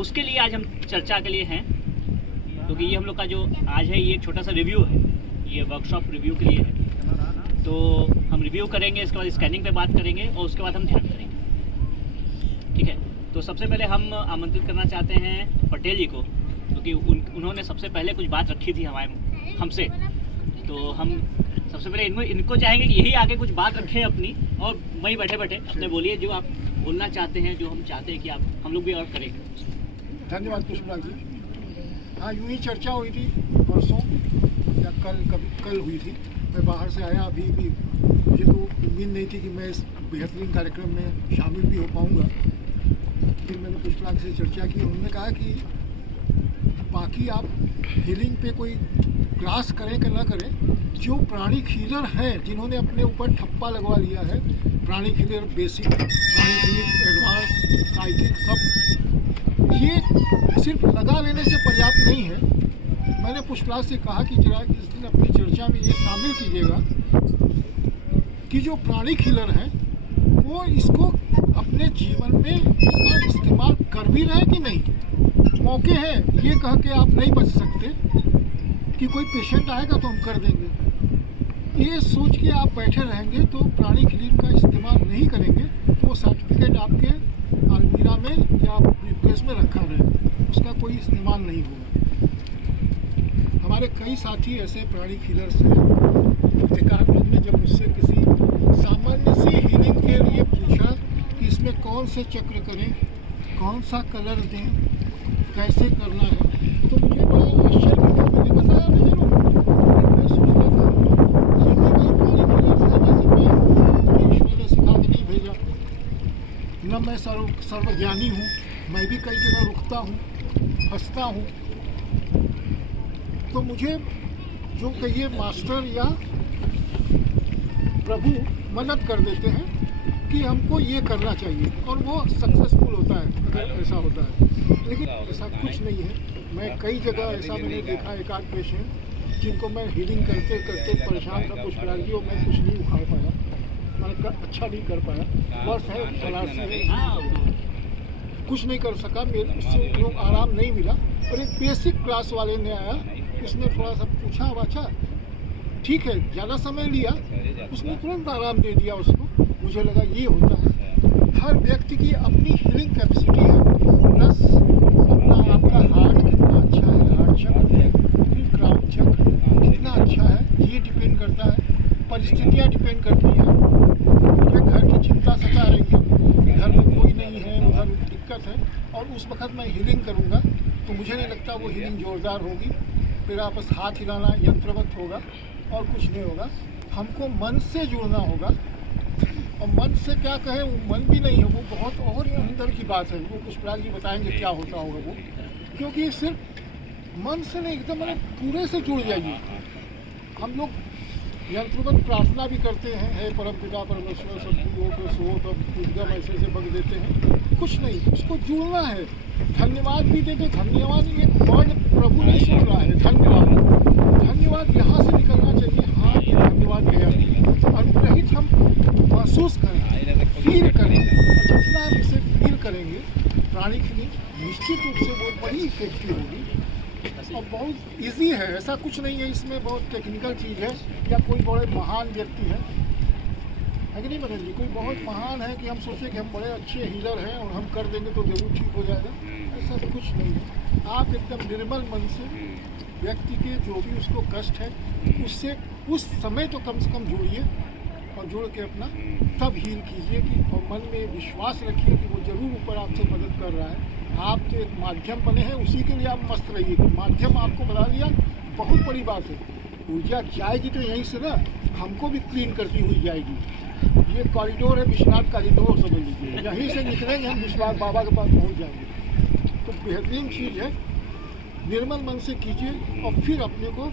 उसके लिए आज हम चर्चा के लिए हैं, क्योंकि ये हम लोग का जो आज है ये एक छोटा सा रिव्यू है, ये वर्कशॉप रिव्यू के लिए है। तो हम रिव्यू करेंगे, इसके बाद स्कैनिंग पे बात करेंगे और उसके बाद हम ध्यान करेंगे। ठीक है, तो सबसे पहले हम आमंत्रित करना चाहते हैं पटेल जी को, क्योंकि उन्होंने सबसे पहले कुछ बात रखी थी हमसे। तो हम सबसे पहले इनको चाहेंगे कि यही आके कुछ बात रखें अपनी, और वहीं बैठे बैठे अपने बोलिए जो आप बोलना चाहते हैं, जो हम चाहते हैं कि आप हम लोग भी और करें। धन्यवाद पुष्पराज जी। हाँ, यूँ ही चर्चा हुई थी परसों या कल हुई थी। मैं बाहर से आया, अभी भी मुझे तो उम्मीद नहीं थी कि मैं इस बेहतरीन कार्यक्रम में शामिल भी हो पाऊँगा। फिर मैंने पुष्पराज से चर्चा की, उन्होंने कहा कि बाकी आप हीलिंग पे कोई क्लास करें कि ना करें, जो प्राणिक हीलर हैं जिन्होंने अपने ऊपर ठप्पा लगवा लिया है, pranic healer basic, pranic healing advance, psychic, सब ये सिर्फ लगा लेने से पर्याप्त नहीं है। मैंने पुष्पराज से कहा कि जरा इस दिन अपनी चर्चा में ये शामिल कीजिएगा कि जो प्राणिक हीलर हैं वो इसको अपने जीवन में इसका इस्तेमाल कर भी रहे हैं कि नहीं। मौके हैं, ये कह के आप नहीं बच सकते कि कोई पेशेंट आएगा तो हम कर देंगे। ये सोच के आप बैठे रहेंगे तो प्राणिक हीलिंग का इस्तेमाल नहीं करेंगे तो वो सर्टिफिकेट आपके अलमीरा में या ब्रीफकेस में रखा रहे, उसका कोई इस्तेमाल नहीं होगा। हमारे कई साथी ऐसे प्राणिक हीलर्स हैं। एकाध लोग ने जब मुझसे किसी सामान्य सी हीलिंग के लिए पूछा कि इसमें कौन से चक्र करें, कौन सा कलर दें, कैसे करना है, तो मुझे बड़ा आश्चर्य हुआ। मैंने बताया नहीं जरूर, मैं सोचता था ये भी वही प्राणिक हीलर्स है जैसे मैं, ईश्वर ने सिखा के नहीं भेजा। न मैं सर्वज्ञानी हूँ, मैं भी कई जगह रुकता हूँ, हंसता हूँ। तो मुझे जो कहिए मास्टर या प्रभु मदद कर देते हैं कि हमको ये करना चाहिए, और वो सक्सेसफुल होता है अगर ऐसा होता है। लेकिन ऐसा कुछ नहीं है। मैं कई जगह ऐसा मैंने देखा, एक आध पेशेंट जिनको मैं हीलिंग करते करते परेशान था पुष्पराज जी, और मैं कुछ नहीं उखाड़ पाया, मैं अच्छा नहीं कर पाया, बस है खलासी है, कुछ नहीं कर सका, मेरे उससे लोग आराम नहीं मिला। और एक बेसिक क्लास वाले ने आया, उसने थोड़ा सा पूछा, अच्छा ठीक है, ज़्यादा समय लिया, उसने तुरंत आराम दे दिया उसको। मुझे लगा ये होता है, हर व्यक्ति की अपनी हीलिंग कैपेसिटी है, प्लस अपना आपका हार्ट कितना अच्छा है, हार्ट चक्र, फिर क्राउन चक्र कितना अच्छा है, ये डिपेंड करता है। परिस्थितियाँ डिपेंड करती हैं। मुझे घर की चिंता सता रही है, घर में कोई नहीं है, उधर दिक्कत है, और उस वक्त मैं हीलिंग करूँगा तो मुझे नहीं लगता वो हीलिंग जोरदार होगी। मेरा आपस हाथ हिलाना यंत्रवत होगा और कुछ नहीं होगा। हमको मन से जुड़ना होगा, और मन से क्या कहें, वो मन भी नहीं है, वो बहुत और अंदर की बात है। वो पुष्पराज जी बताएंगे क्या होता होगा वो, क्योंकि सिर्फ मन से नहीं, एकदम पूरे से जुड़ जाइए। हम लोग यंत्रवत प्रार्थना भी करते हैं, हे परम पिता परमेश्वर सदगुरुओं को सो, तब पूजगम ऐसे बग देते हैं, कुछ नहीं, उसको जुड़ना है। धन्यवाद भी दे दो, धन्यवाद ये वर्ड प्रभु नहीं सुन रहा है, धन्यवाद, धन्यवाद यहाँ से निकलना चाहिए। हाँ, ये धन्यवाद गया, अनुग्रहित हम महसूस करें, फील करें, और जितना हम इसे फील करेंगे प्राणिक हीलिंग निश्चित रूप से वो बड़ी इफेक्टिव होगी। और बहुत इजी है, ऐसा कुछ नहीं है इसमें बहुत टेक्निकल चीज़ है, या कोई बड़े महान व्यक्ति है कि नहीं मनोज जी, कोई बहुत महान है कि हम सोचें कि हम बड़े अच्छे हीलर हैं और हम कर देंगे तो जरूर ठीक हो जाएगा, ऐसा कुछ नहीं है। आप एकदम निर्मल मन से व्यक्ति के जो भी उसको कष्ट है उससे उस समय तो कम से कम जुड़िए, और जुड़ के अपना तब हील कीजिए कि, और मन में विश्वास रखिए कि वो जरूर ऊपर आपसे मदद कर रहा है। आप जो एक माध्यम बने हैं उसी के लिए आप मस्त रहिए। माध्यम आपको बना दिया, बहुत बड़ी बात है। ऊर्जा जाएगी तो यहीं से ना, हमको भी क्लीन करती हुई जाएगी। ये कॉरिडोर है, विश्वनाथ कॉरिडोर समझ लीजिए, यहीं से निकलेंगे हम विश्वनाथ बाबा के पास पहुंच जाएंगे। तो बेहतरीन चीज़ है, निर्मल मन से कीजिए, और फिर अपने को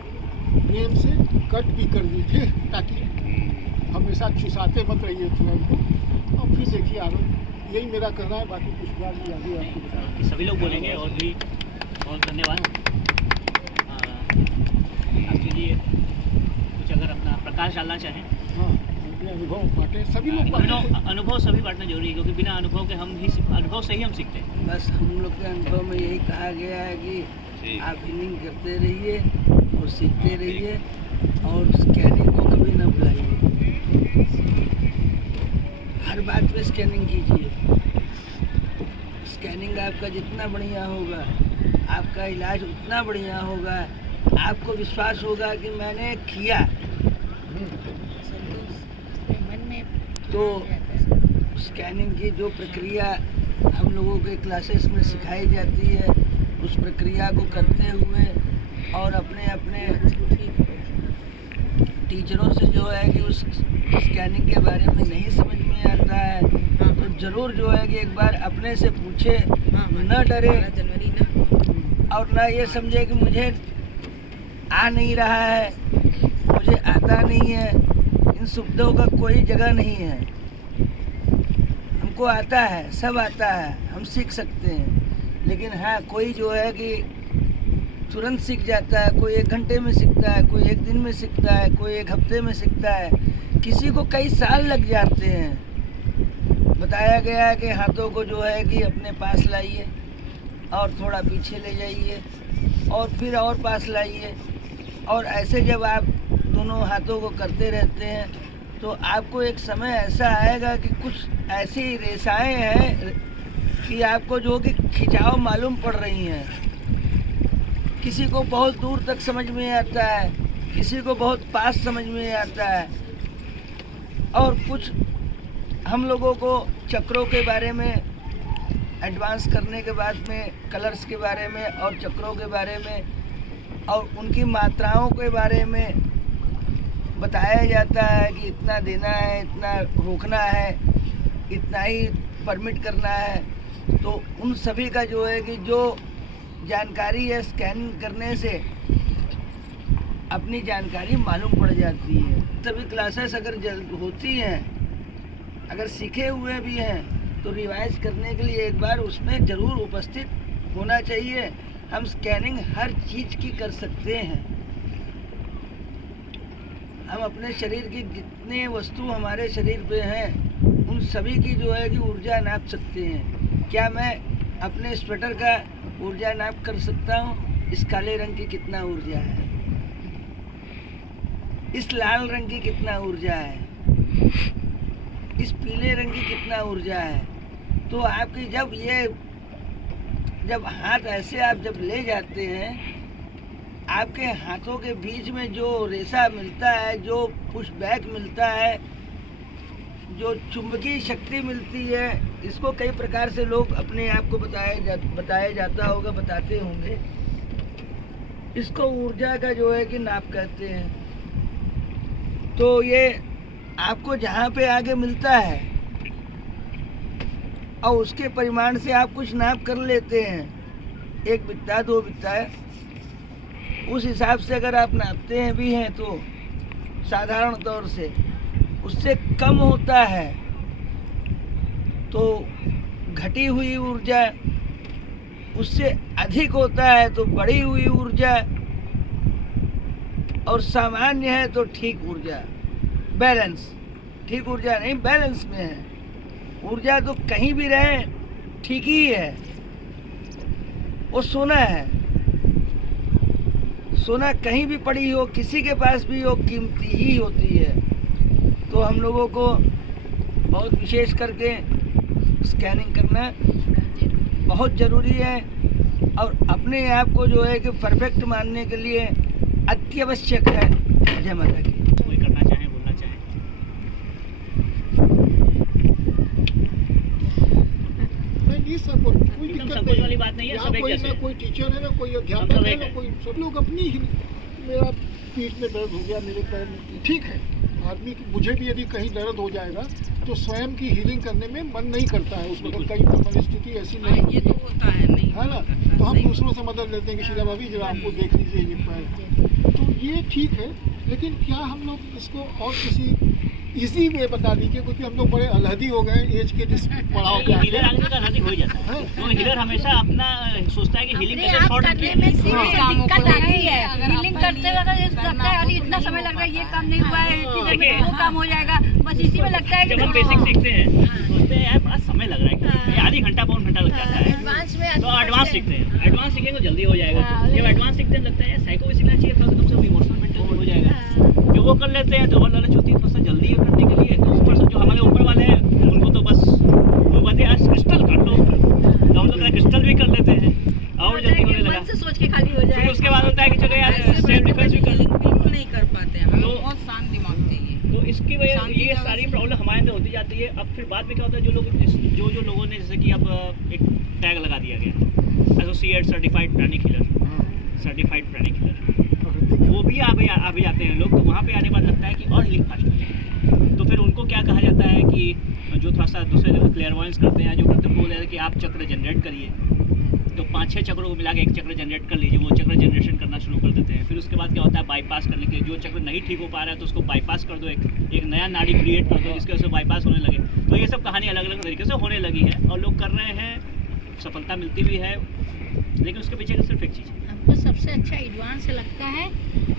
प्रेम से कट भी कर दीजिए, ताकि हमेशा चुसाते मत रहिए तुरंत को, और फिर देखिए आगे। यही मेरा कहना है, बाकी पुष्पराज जी आगे आपको बताएंगे। सभी लोग बोलेंगे, और भी बहुत धन्यवाद। आपके लिए कुछ अगर अपना प्रकाश डालना चाहें। हाँ, अपने अनुभव बांटे, सभी लोग बांटे। अनुभव सभी बांटना जरूरी है, क्योंकि बिना अनुभव के हम ही अनुभव से ही हम सीखते हैं। बस हम लोग के अनुभव में यही कहा गया है कि आप हीलिंग करते रहिए और सीखते रहिए और स्कैनिंग को कभी ना भुलाइए। हर बात पे स्कैनिंग कीजिए। स्कैनिंग आपका जितना बढ़िया होगा, आपका इलाज उतना बढ़िया होगा। आपको विश्वास होगा कि मैंने किया। तो स्कैनिंग की जो प्रक्रिया हम लोगों के क्लासेस में सिखाई जाती है, उस प्रक्रिया को करते हुए और अपने अपने टीचरों से जो है कि उस स्कैनिंग के बारे में नहीं समझ में आता है तो ज़रूर जो है कि एक बार अपने से पूछे, न डरे और न ये समझे कि मुझे आ नहीं रहा है, मुझे आता नहीं है। इन शब्दों का कोई जगह नहीं है। हमको आता है, सब आता है, हम सीख सकते हैं। लेकिन हाँ, कोई जो है कि तुरंत सीख जाता है, कोई 1 घंटे में सीखता है, कोई 1 दिन में सीखता है, कोई 1 हफ्ते में सीखता है, किसी को कई साल लग जाते हैं। बताया गया है कि हाथों को जो है कि अपने पास लाइए और थोड़ा पीछे ले जाइए और फिर और पास लाइए, और ऐसे जब आप दोनों हाथों को करते रहते हैं तो आपको एक समय ऐसा आएगा कि कुछ ऐसी रेखाएं हैं कि आपको जो कि खिंचाव मालूम पड़ रही हैं। किसी को बहुत दूर तक समझ में आता है, किसी को बहुत पास समझ में आता है, और कुछ हम लोगों को चक्रों के बारे में एडवांस करने के बाद में, कलर्स के बारे में और चक्रों के बारे में और उनकी मात्राओं के बारे में बताया जाता है कि इतना देना है, इतना रोकना है, इतना ही परमिट करना है। तो उन सभी का जो है कि जो जानकारी है स्कैन करने से अपनी जानकारी मालूम पड़ जाती है। सभी क्लासेस अगर होती हैं, अगर सीखे हुए भी हैं तो रिवाइज करने के लिए एक बार उसमें ज़रूर उपस्थित होना चाहिए। हम स्कैनिंग हर चीज़ की कर सकते हैं। हम अपने शरीर की जितने वस्तु हमारे शरीर पे हैं उन सभी की जो है कि ऊर्जा नाप सकते हैं। क्या मैं अपने स्वेटर का ऊर्जा नाप कर सकता हूँ? इस काले रंग की कितना ऊर्जा है, इस लाल रंग की कितना ऊर्जा है, इस पीले रंग की कितना ऊर्जा है। तो आपकी जब हाथ ऐसे आप जब ले जाते हैं, आपके हाथों के बीच में जो रेशा मिलता है, जो पुश बैक मिलता है, जो चुंबकीय शक्ति मिलती है, इसको कई प्रकार से लोग अपने आप को बताया जाता होगा, बताते होंगे। इसको ऊर्जा का जो है कि नाप कहते हैं। तो ये आपको जहाँ पे आगे मिलता है और उसके परिमाण से आप कुछ नाप कर लेते हैं, 1 बित्ता 2 बित्ता है, उस हिसाब से अगर आप नापते हैं भी हैं तो साधारण तौर से उससे कम होता है तो घटी हुई ऊर्जा, उससे अधिक होता है तो बढ़ी हुई ऊर्जा, और सामान्य है तो ठीक ऊर्जा, बैलेंस। ठीक ऊर्जा नहीं, बैलेंस में है। ऊर्जा तो कहीं भी रहे ठीक ही है। वो सोना है, सोना कहीं भी पड़ी हो, किसी के पास भी हो, कीमती ही होती है। तो हम लोगों को बहुत विशेष करके स्कैनिंग करना बहुत ज़रूरी है, और अपने आप को जो है कि परफेक्ट मानने के लिए अत्यावश्यक है। जय माता की। कोई करना चाहे, बोलना चाहे। नहीं सर, कोई दिक्कत संकोच नहीं। वाली बात नहीं है। यहाँ सब एक कोई जैसे ना कोई टीचर है, ना कोई अध्यापक है, ना कोई, सब लोग अपनी ही। मेरा पीठ में दर्द हो गया, मेरे पैर में, ठीक है। आदमी की, मुझे भी यदि कहीं दर्द हो जाएगा तो स्वयं की हीलिंग करने में मन नहीं करता है। उस वक्त कई परिस्थिति ऐसी नहीं ये तो होता है, नहीं है ना, तो हम दूसरों से मदद लेते हैं कि शीला भाभी जरा हमको देख लीजिए ये पैर। तो ये ठीक है, लेकिन क्या हम लोग इसको और किसी इसी में बता दीजिए, क्योंकि हम लोग बड़े अलहदी हो गए एज के पड़ाव पे हीलर आगे का अलग हो ही जाता है। तो हीलर हमेशा अपना सोचता है कि हीलिंग कैसे शॉर्ट करने में दिक्कत आती है। हीलिंग करते वक्त लगता है अरे इतना समय लग रहा है, ये काम नहीं हुआ है, इतनी देर में वो काम हो जाएगा, बस इसी में लगता है कि जब हम बेसिक सीखते हैं सोचते हैं यार बड़ा समय लग रहा है, ये आधी घंटा पौन घंटा लग जाता है, तो एडवांस सीखते हैं। एडवांस सीखेंगे तो जल्दी हो जाएगा। जब एडवांस सीखते हैं लगता है यार साइको भी सीखना चाहिए था, तो कम से कम इमोशनल मेंटल हो जाएगा। जो वो कर लेते हैं तो और लालच होती है थोड़ा सा जल्दी करने के लिए, तो ऊपर से जो हमारे ऊपर वाले हैं उनको तो बस वो बातें आज क्रिस्टल कर लो, तो हम लोग क्रिस्टल भी कर लेते हैं और जल्दी होने लगा। सोच के खाली हो जाए। फिर उसके बाद होता है कि चलो यार सेल्फ डिफेंस भी कर बिल्कुल नहीं कर पाते हैं, तो बहुत शांत दिमाग चाहिए। तो इसकी वजह ये सारी प्रॉब्लम हमारे अंदर होती जाती है। अब फिर बाद में क्या होता है, जो लोगों ने जैसे कि अब एक टैग लगा दिया गया associate certified pranic healer, certified pranic healer, वो भी आ भी जाते हैं लोग। तो वहाँ पे आने के बाद लगता है कि और हीलिंग फास्ट होती है। तो फिर उनको क्या कहा जाता है कि जो थोड़ा सा दूसरे लेवल क्लियरवॉयंस करते हैं, जो करते हैं वो बोल रहे हैं कि आप चक्र जनरेट करिए, तो 5-6 चक्रों को मिला के एक चक्र जनरेट कर लीजिए। वो चक्र जनरेशन करना शुरू कर देते हैं। फिर उसके बाद क्या होता है, बाईपास करने के लिए जो चक्र नहीं ठीक हो पा रहा है तो उसको बाईपास कर दो, एक नया नाड़ी क्रिएट कर दो जिसकी वजह से बाईपास होने लगे। तो ये सब कहानी अलग अलग तरीके से होने लगी है और लोग कर रहे हैं, सफलता मिलती भी है, लेकिन उसके पीछे सिर्फ एक चीज़ है। हमको सबसे अच्छा एडवांस लगता है,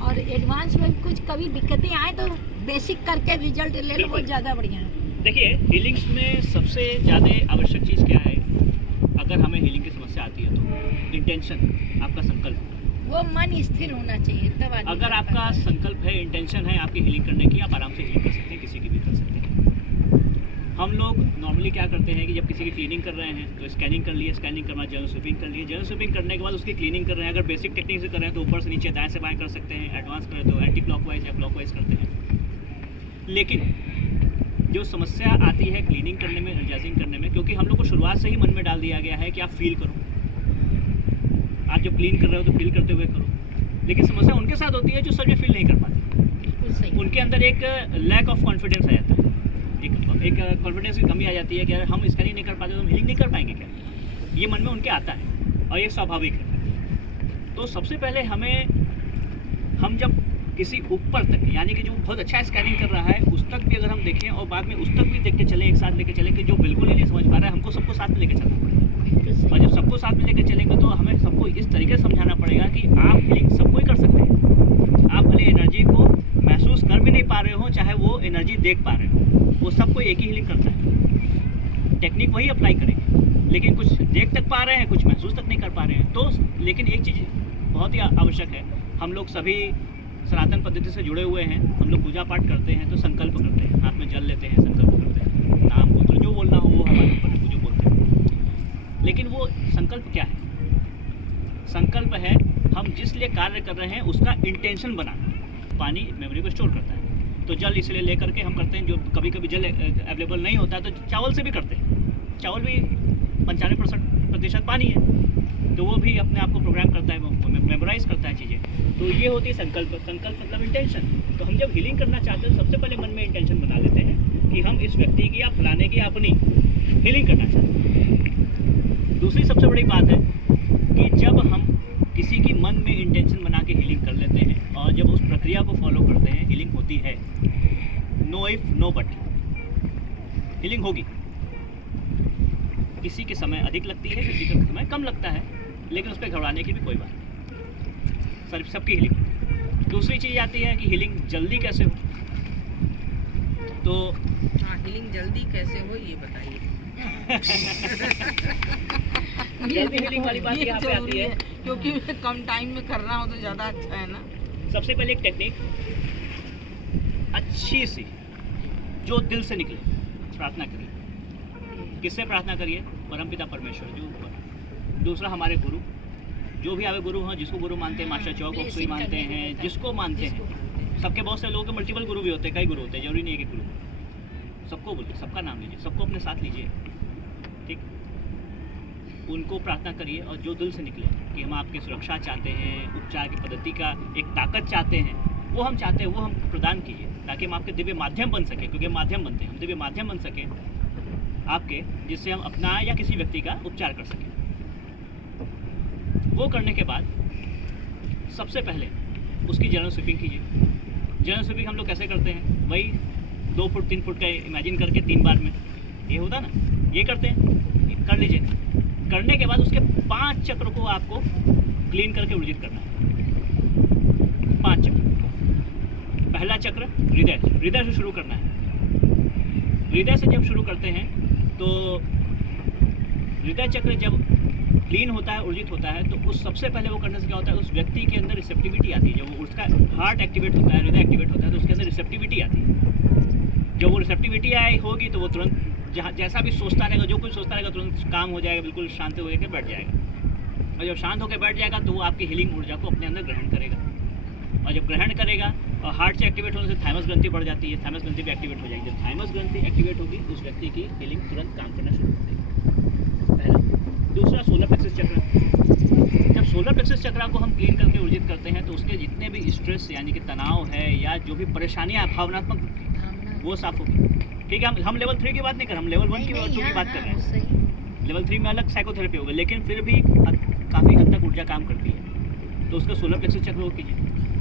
और एडवांस में कुछ कभी दिक्कतें आए तो बेसिक करके रिजल्ट ले लो, वो ज़्यादा बढ़िया है। देखिए हीलिंग्स में सबसे ज़्यादा आवश्यक चीज़ क्या है, अगर हमें हीलिंग की समस्या आती है तो इंटेंशन, आपका संकल्प, वो मन स्थिर होना चाहिए तब आदमी अगर कर आपका पाता है। संकल्प है, इंटेंशन है आपकी हीलिंग करने की, आप आराम से हीलिंग कर सकते हैं, किसी की भी कर सकते हैं। हम लोग नॉर्मली क्या करते हैं कि जब किसी की क्लीनिंग कर रहे हैं तो स्कैनिंग कर लिए, स्कैनिंग करना जर्नल स्वीपिंग कर लिए, जर्नल स्वीपिंग करने के बाद उसकी क्लीनिंग कर रहे हैं। अगर बेसिक टेक्निक से कर रहे हैं तो ऊपर से नीचे दाएं से बाएं कर सकते हैं, एडवांस करें तो एंटी क्लॉकवाइज या क्लॉकवाइज करते हैं। लेकिन जो समस्या आती है क्लीनिंग करने में, एनर्जाइजिंग करने में, क्योंकि हम लोग को शुरुआत से ही मन में डाल दिया गया है कि आप फील करो, आप जब क्लीन कर रहे हो तो फील करते हुए करो। लेकिन समस्या उनके साथ होती है जो सच में फील नहीं कर पाते, बिल्कुल सही। उनके अंदर एक लैक ऑफ कॉन्फिडेंस आ जाता है, एक कॉन्फिडेंस की कमी आ जाती है कि यार हम स्कैनिंग नहीं कर पाते तो हम हीलिंग नहीं कर पाएंगे क्या, ये मन में उनके आता है और ये स्वाभाविक है। तो सबसे पहले हम जब किसी ऊपर तक, यानी कि जो बहुत अच्छा स्कैनिंग कर रहा है उस तक भी अगर हम देखें और बाद में उस तक भी देख के चले, एक साथ लेके चले कि जो बिल्कुल ही नहीं समझ पा रहा है, हमको सबको साथ में लेके चलना पड़ेगा। और जब सबको साथ में लेके चलेंगे तो हमें सबको इस तरीके से समझाना पड़ेगा कि आप हीलिंग सबको ही कर सकते हैं। आप भले एनर्जी को महसूस कर भी नहीं पा रहे हो, चाहे वो एनर्जी देख पा रहे हो, वो सबको एक ही हीलिंग करता है। टेक्निक वही अप्लाई करेंगे, लेकिन कुछ देख तक पा रहे हैं, कुछ महसूस तक नहीं कर पा रहे हैं। तो लेकिन एक चीज़ बहुत ही आवश्यक है, हम लोग सभी सनातन पद्धति से जुड़े हुए हैं, हम लोग पूजा पाठ करते हैं तो संकल्प करते हैं, हाथ में जल लेते हैं, संकल्प करते हैं, नाम मंत्र जो बोलना हो वो हमारे ऊपर है, जो बोलते हैं। लेकिन वो संकल्प क्या है? संकल्प है हम जिस लिए कार्य कर रहे हैं उसका इंटेंशन बनाना। पानी मेमोरी को स्टोर करता है, तो जल इसलिए लेकर के हम करते हैं। जो कभी कभी जल अवेलेबल नहीं होता तो चावल से भी करते हैं। चावल भी 95% पानी है, तो वो भी अपने आप को प्रोग्राम करता है, वो मेमोराइज करता है चीज़ें। तो ये होती है संकल्प। संकल्प मतलब इंटेंशन। तो हम जब हीलिंग करना चाहते हैं तो सबसे पहले मन में इंटेंशन बना लेते हैं कि हम इस व्यक्ति की या फलाने की अपनी हीलिंग करना चाहते हैं। दूसरी सबसे बड़ी बात है कि जब हम किसी की मन में इंटेंशन बना के हीलिंग कर लेते हैं और जब उस प्रक्रिया को फॉलो करते हैं, हीलिंग होती है। No if no but, healing होगी। किसी के समय अधिक लगती है, किसी के समय कम लगता है, लेकिन उस पर घबराने की भी कोई बात नहीं, सबकी हीलिंग। दूसरी चीज़ आती है कि हीलिंग जल्दी कैसे हो। तो हाँ, हीलिंग जल्दी कैसे हो ये बताइए। जल्दी हीलिंग वाली बात यहाँ पे आती है, क्योंकि कम टाइम में करना हो तो ज़्यादा अच्छा है ना। सबसे पहले एक टेक्निक अच्छी सी जो दिल से निकले, प्रार्थना करिए। किससे प्रार्थना करिए? परमपिता परमेश्वर जो ऊपर। दूसरा हमारे गुरु, जो भी आवे गुरु हैं, जिसको गुरु मानते हैं, मास्टर चौक को मानते हैं, जिसको मानते हैं। सबके बहुत से लोगों के मल्टीपल गुरु भी होते हैं, कई गुरु होते हैं, जरूरी नहीं है कि गुरु। सबको बोलिए, सबका नाम लीजिए, सबको अपने साथ लीजिए, ठीक। उनको प्रार्थना करिए और जो दिल से निकले कि हम आपकी सुरक्षा चाहते हैं, उपचार की पद्धति का एक ताकत चाहते हैं, वो हम चाहते हैं, वो हम प्रदान कीजिए ताकि हम आपके दिव्य माध्यम बन सके। क्योंकि माध्यम बनते हैं हम, दिव्य माध्यम बन सके आपके, जिससे हम अपना या किसी व्यक्ति का उपचार कर सकें। वो करने के बाद सबसे पहले उसकी जर्नल स्वीपिंग कीजिए। जर्नल स्वीपिंग हम लोग कैसे करते हैं? वही 2 फुट 3 फुट का इमेजिन करके 3 बार में ये होता ना, ये करते हैं, ये कर लीजिए। करने के बाद उसके 5 चक्र को आपको क्लीन करके ऊर्जित करना है। 5 चक्र। पहला चक्र हृदय, हृदय से शुरू करना है। हृदय से जब शुरू करते हैं तो हृदय चक्र जब क्लीन होता है, ऊर्जित होता है, तो उस सबसे पहले वो करने से क्या होता है, उस व्यक्ति के अंदर रिसेप्टिविटी आती है। जब उसका हार्ट एक्टिवेट होता है, हृदय एक्टिवेट होता है, तो उसके अंदर रिसेप्टिविटी आती है। जब वो रिसेप्टिविटी आई होगी तो वो तुरंत जहाँ जैसा भी सोचता रहेगा, जो कुछ सोचता रहेगा तुरंत काम हो जाएगा, बिल्कुल शांत होकर बैठ जाएगा। और जब शांत होकर बैठ जाएगा तो वो आपकी हीलिंग ऊर्जा को अपने अंदर ग्रहण करेगा। और जब ग्रहण करेगा और हार्ट से एक्टिवेट होने से थाइमस ग्रंथि बढ़ जाती है, थाइमस ग्रंथि भी एक्टिवेट हो जाएगी। जब थाइमस ग्रंथि एक्टिवेट होगी उस व्यक्ति की हीलिंग तुरंत काम करना शुरू कर देगी। पहला। दूसरा सोलर प्लेक्सस चक्र। जब सोलर प्लेक्सस चक्र को हम क्लीन करके ऊर्जित करते हैं तो उसके जितने भी स्ट्रेस यानी कि तनाव है या जो भी परेशानियाँ भावनात्मक वो साफ होगी। ठीक है, हम लेवल 3 की बात नहीं कर रहे, हम लेवल 1 की 2 की बात कर रहे हैं। लेवल 3 में अलग साइकोथेरेपी होगा, लेकिन फिर भी काफ़ी हद तक ऊर्जा काम करती है। तो उसका सोलर प्लेक्सस चक्र को कीजिए।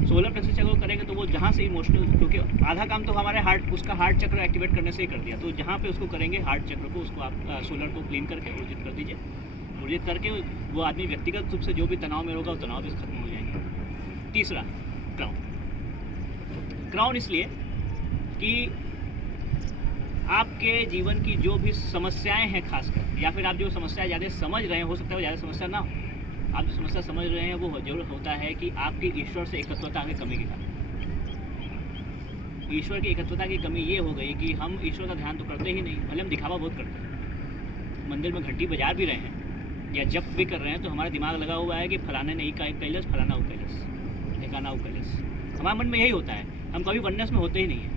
सोलर प्लेक्सस चक्र को करेंगे तो वो जहाँ से इमोशनल, क्योंकि आधा काम तो हमारे उसका हार्ट चक्र एक्टिवेट करने से ही कर दिया, तो जहाँ पे उसको करेंगे हार्ट चक्र को, उसको आप सोलर को क्लीन करके ऊर्जित कर दीजिए। ऊर्जित करके वो आदमी व्यक्तिगत रूप से जो भी तनाव में होगा वो तनाव भी खत्म हो जाएंगे। तीसरा क्राउन। क्राउन इसलिए कि आपके जीवन की जो भी समस्याएं हैं खासकर, या फिर आप जो समस्याएं ज़्यादा समझ रहे हैं, हो सकता है वो ज़्यादा समस्या ना हो, आप जो समस्या समझ रहे हैं वो जरूर होता है कि आपकी ईश्वर से एकत्वता की कमी के कारण। ईश्वर की एकत्वता की कमी ये हो गई कि हम ईश्वर का ध्यान तो करते ही नहीं, भले हम दिखावा बहुत करते हैं। मंदिर में घंटी बजा भी रहे हैं या जप भी कर रहे हैं तो हमारा दिमाग लगा हुआ है कि फलाने नहीं कैलस, फलाना हो कैलस, ठिकाना हो कैलस। हमारे मन में यही होता है, हम कभी वननेस में होते ही नहीं है।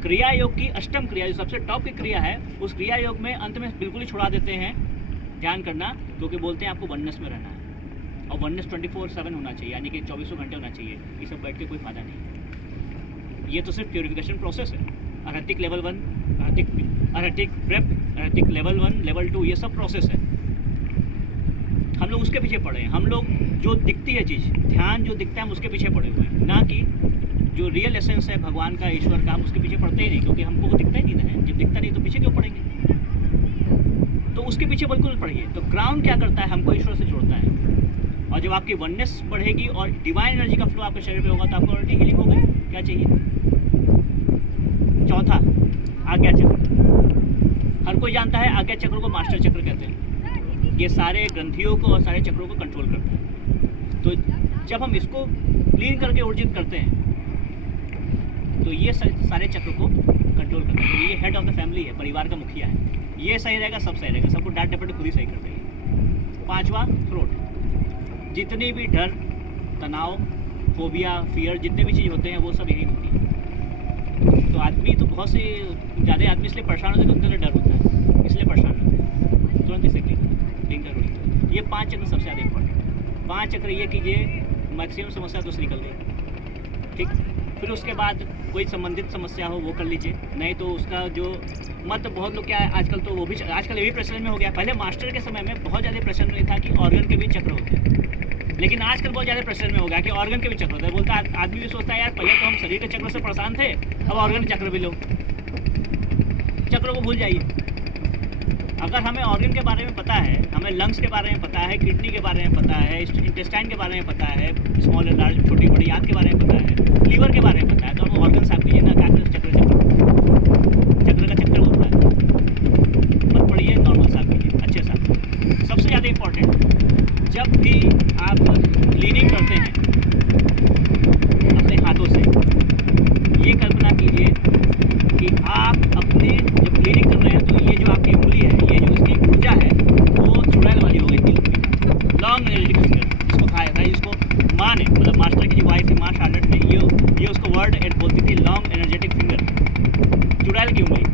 क्रिया योग की अष्टम क्रिया जो सबसे टॉप की क्रिया है, उस क्रिया योग में अंत में बिल्कुल ही छुड़ा देते हैं ध्यान करना, क्योंकि बोलते हैं आपको वननेस में रहना है और वननेस 24/7 होना चाहिए, यानी कि 24 घंटे होना चाहिए। ये सब बैठ के कोई फायदा नहीं। ये तो सिर्फ प्योरिफिकेशन प्रोसेस है। अरहतिक लेवल 1, अरहतिक प्रेप, अरहतिक लेवल 1, लेवल 2, ये सब प्रोसेस है। हम लोग उसके पीछे पड़े हैं। हम लोग जो दिखती है चीज़, ध्यान जो दिखता है हम उसके पीछे पड़े हुए हैं, ना कि जो रियल एसेंस है भगवान का, ईश्वर का, हम उसके पीछे पड़ते ही नहीं, क्योंकि हमको वो दिखता ही नहीं है। जब दिखता नहीं तो पीछे क्यों पड़ेंगे? तो उसके पीछे बिल्कुल पड़िए। तो क्राउन क्या करता है, हमको ईश्वर से जोड़ता है। और जब आपकी वननेस बढ़ेगी और डिवाइन एनर्जी का फ्लो आपके शरीर पे होगा तो आपको ऑलरेडी हीलिंग हो गई। क्या चाहिए? चौथा, आज्ञा चक्र। हर कोई जानता है आज्ञा चक्र को मास्टर चक्र कहते हैं। ये सारे ग्रंथियों को और सारे चक्रों को कंट्रोल करता है। तो जब हम इसको क्लीन करके ऊर्जित करते हैं तो ये सारे चक्र को कंट्रोल करता है। तो ये हेड ऑफ द फैमिली है, परिवार का मुखिया है। ये सही रहेगा, सब सही रहेगा, सबको डांट डपट खुद ही सही कर देगी। पांचवा, थ्रोट। जितनी भी डर, तनाव, फोबिया, फियर, जितने भी चीज़ होते हैं वो सब यही होती है। तो आदमी तो बहुत से ज़्यादा आदमी इसलिए परेशान होते हैं तो उनके अंदर डर होता है, इसलिए परेशान होते हैं। तुरंत इसे क्लीन कर। ये 5 चक्र सबसे ज़्यादा इंपॉर्टेंट। 5 चक्र ये कीजिए, मैक्सिमम समस्या तो उससे निकल गई। ठीक, फिर उसके बाद कोई संबंधित समस्या हो वो कर लीजिए, नहीं तो उसका जो मत बहुत लोग क्या है आजकल, तो वो भी आजकल ये भी प्रचलन में हो गया। पहले मास्टर के समय में बहुत ज़्यादा प्रचलन में था कि ऑर्गन के भी चक्र होते हैं, लेकिन आजकल बहुत ज़्यादा प्रचलन में हो गया कि ऑर्गन के भी चक्र होते हैं। बोलता है आदमी भी सोचता है यार पहले तो हम शरीर के चक्र से परेशान थे, अब ऑर्गन के चक्र भी लो। चक्रों को भूल जाइए। अगर हमें ऑर्गन के बारे में पता है, हमें लंग्स के बारे में पता है, किडनी के बारे में पता है, इंटेस्टाइन के बारे में पता है, स्मॉल एंड लार्ज, छोटी बड़ी आंत के बारे में पता है, लीवर के बारे में पता है, तो हम ऑर्गन साफ कीजिए ना। क्या करें? चक्र का चक्कर होता है, मत पड़िए, नॉर्मल साफ कीजिए, अच्छे साफ। सबसे ज़्यादा इम्पोर्टेंट, जब भी आप क्लीनिंग करते हैं अपने हाथों से, ये कल्पना कीजिए कि आप अपने जब क्लीनिंग कर रहे हैं तो ये जो आपकी उंगली है, ये जो इसकी ऊर्जा है वो चुड़ैल वाली हो गई थी, लॉन्ग एनर्जेटिक फिंगर। इसको भाई इसको माँ ने, मतलब मास्टर की जो वाइफ थी माँ शार्लेट ने, ये उसको वर्ड बोलती थी लॉन्ग एनर्जेटिक फिंगर। चुड़ैल की उंगली,